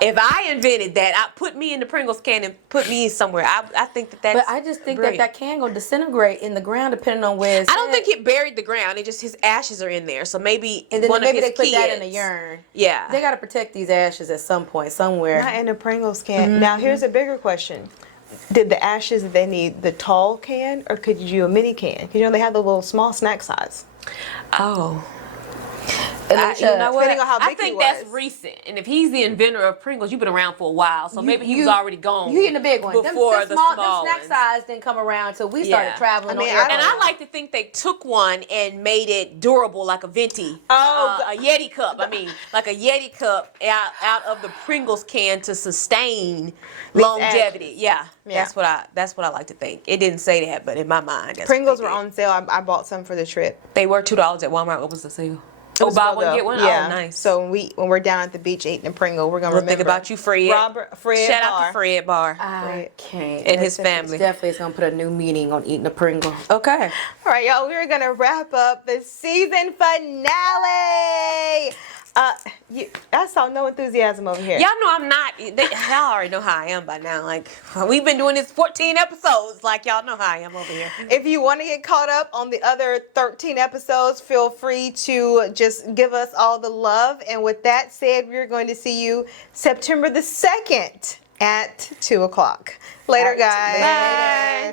If I invented that, put me in the Pringles can and put me somewhere. I think that's. But I just think brilliant. that can go disintegrate in the ground depending on where it's I don't at. think it buried the ground. It just his ashes are in there. So maybe And then one maybe of they his put kids. that in a urn. Yeah. They got to protect these ashes at some point, somewhere. Not in a Pringles can. Now, here's a bigger question. Did the ashes that they need the tall can, or could you do a mini can? Because they have the little small snack size. Oh. Alicia, You know what? depending on how I big think he that's was. recent. And if he's the inventor of Pringles, you've been around for a while. So maybe he was already gone. You getting the big one. Before them the small small snack ones. size didn't come around until we started Yeah. traveling I mean, on I airplanes. And I like to think they took one and made it durable, like a venti. A Yeti cup. Like a Yeti cup out of the Pringles can to sustain longevity. Yeah, Yeah. that's what I like to think. It didn't say that, but in my mind, that's Pringles what were they did. on sale. I bought some for the trip. They were $2 at Walmart. What was the sale? It Oh, was buy for one the- get one. Yeah. Oh, nice. So when we're down at the beach eating a Pringle, we're gonna we'll remember. think about you, Fred. Fred Shout out Barr. to Fred Barr. I can't. And his It's family. definitely is going to put a new meaning on eating a Pringle. Okay. All right, y'all, we're gonna wrap up the season finale. I saw no enthusiasm over here. Y'all know I'm not. Y'all already know how I am by now. Like, we've been doing this 14 episodes. Like, y'all know how I am over here. If you want to get caught up on the other 13 episodes, feel free to just give us all the love. And with that said, we're going to see you September the 2nd at 2 o'clock. Later, guys. Bye.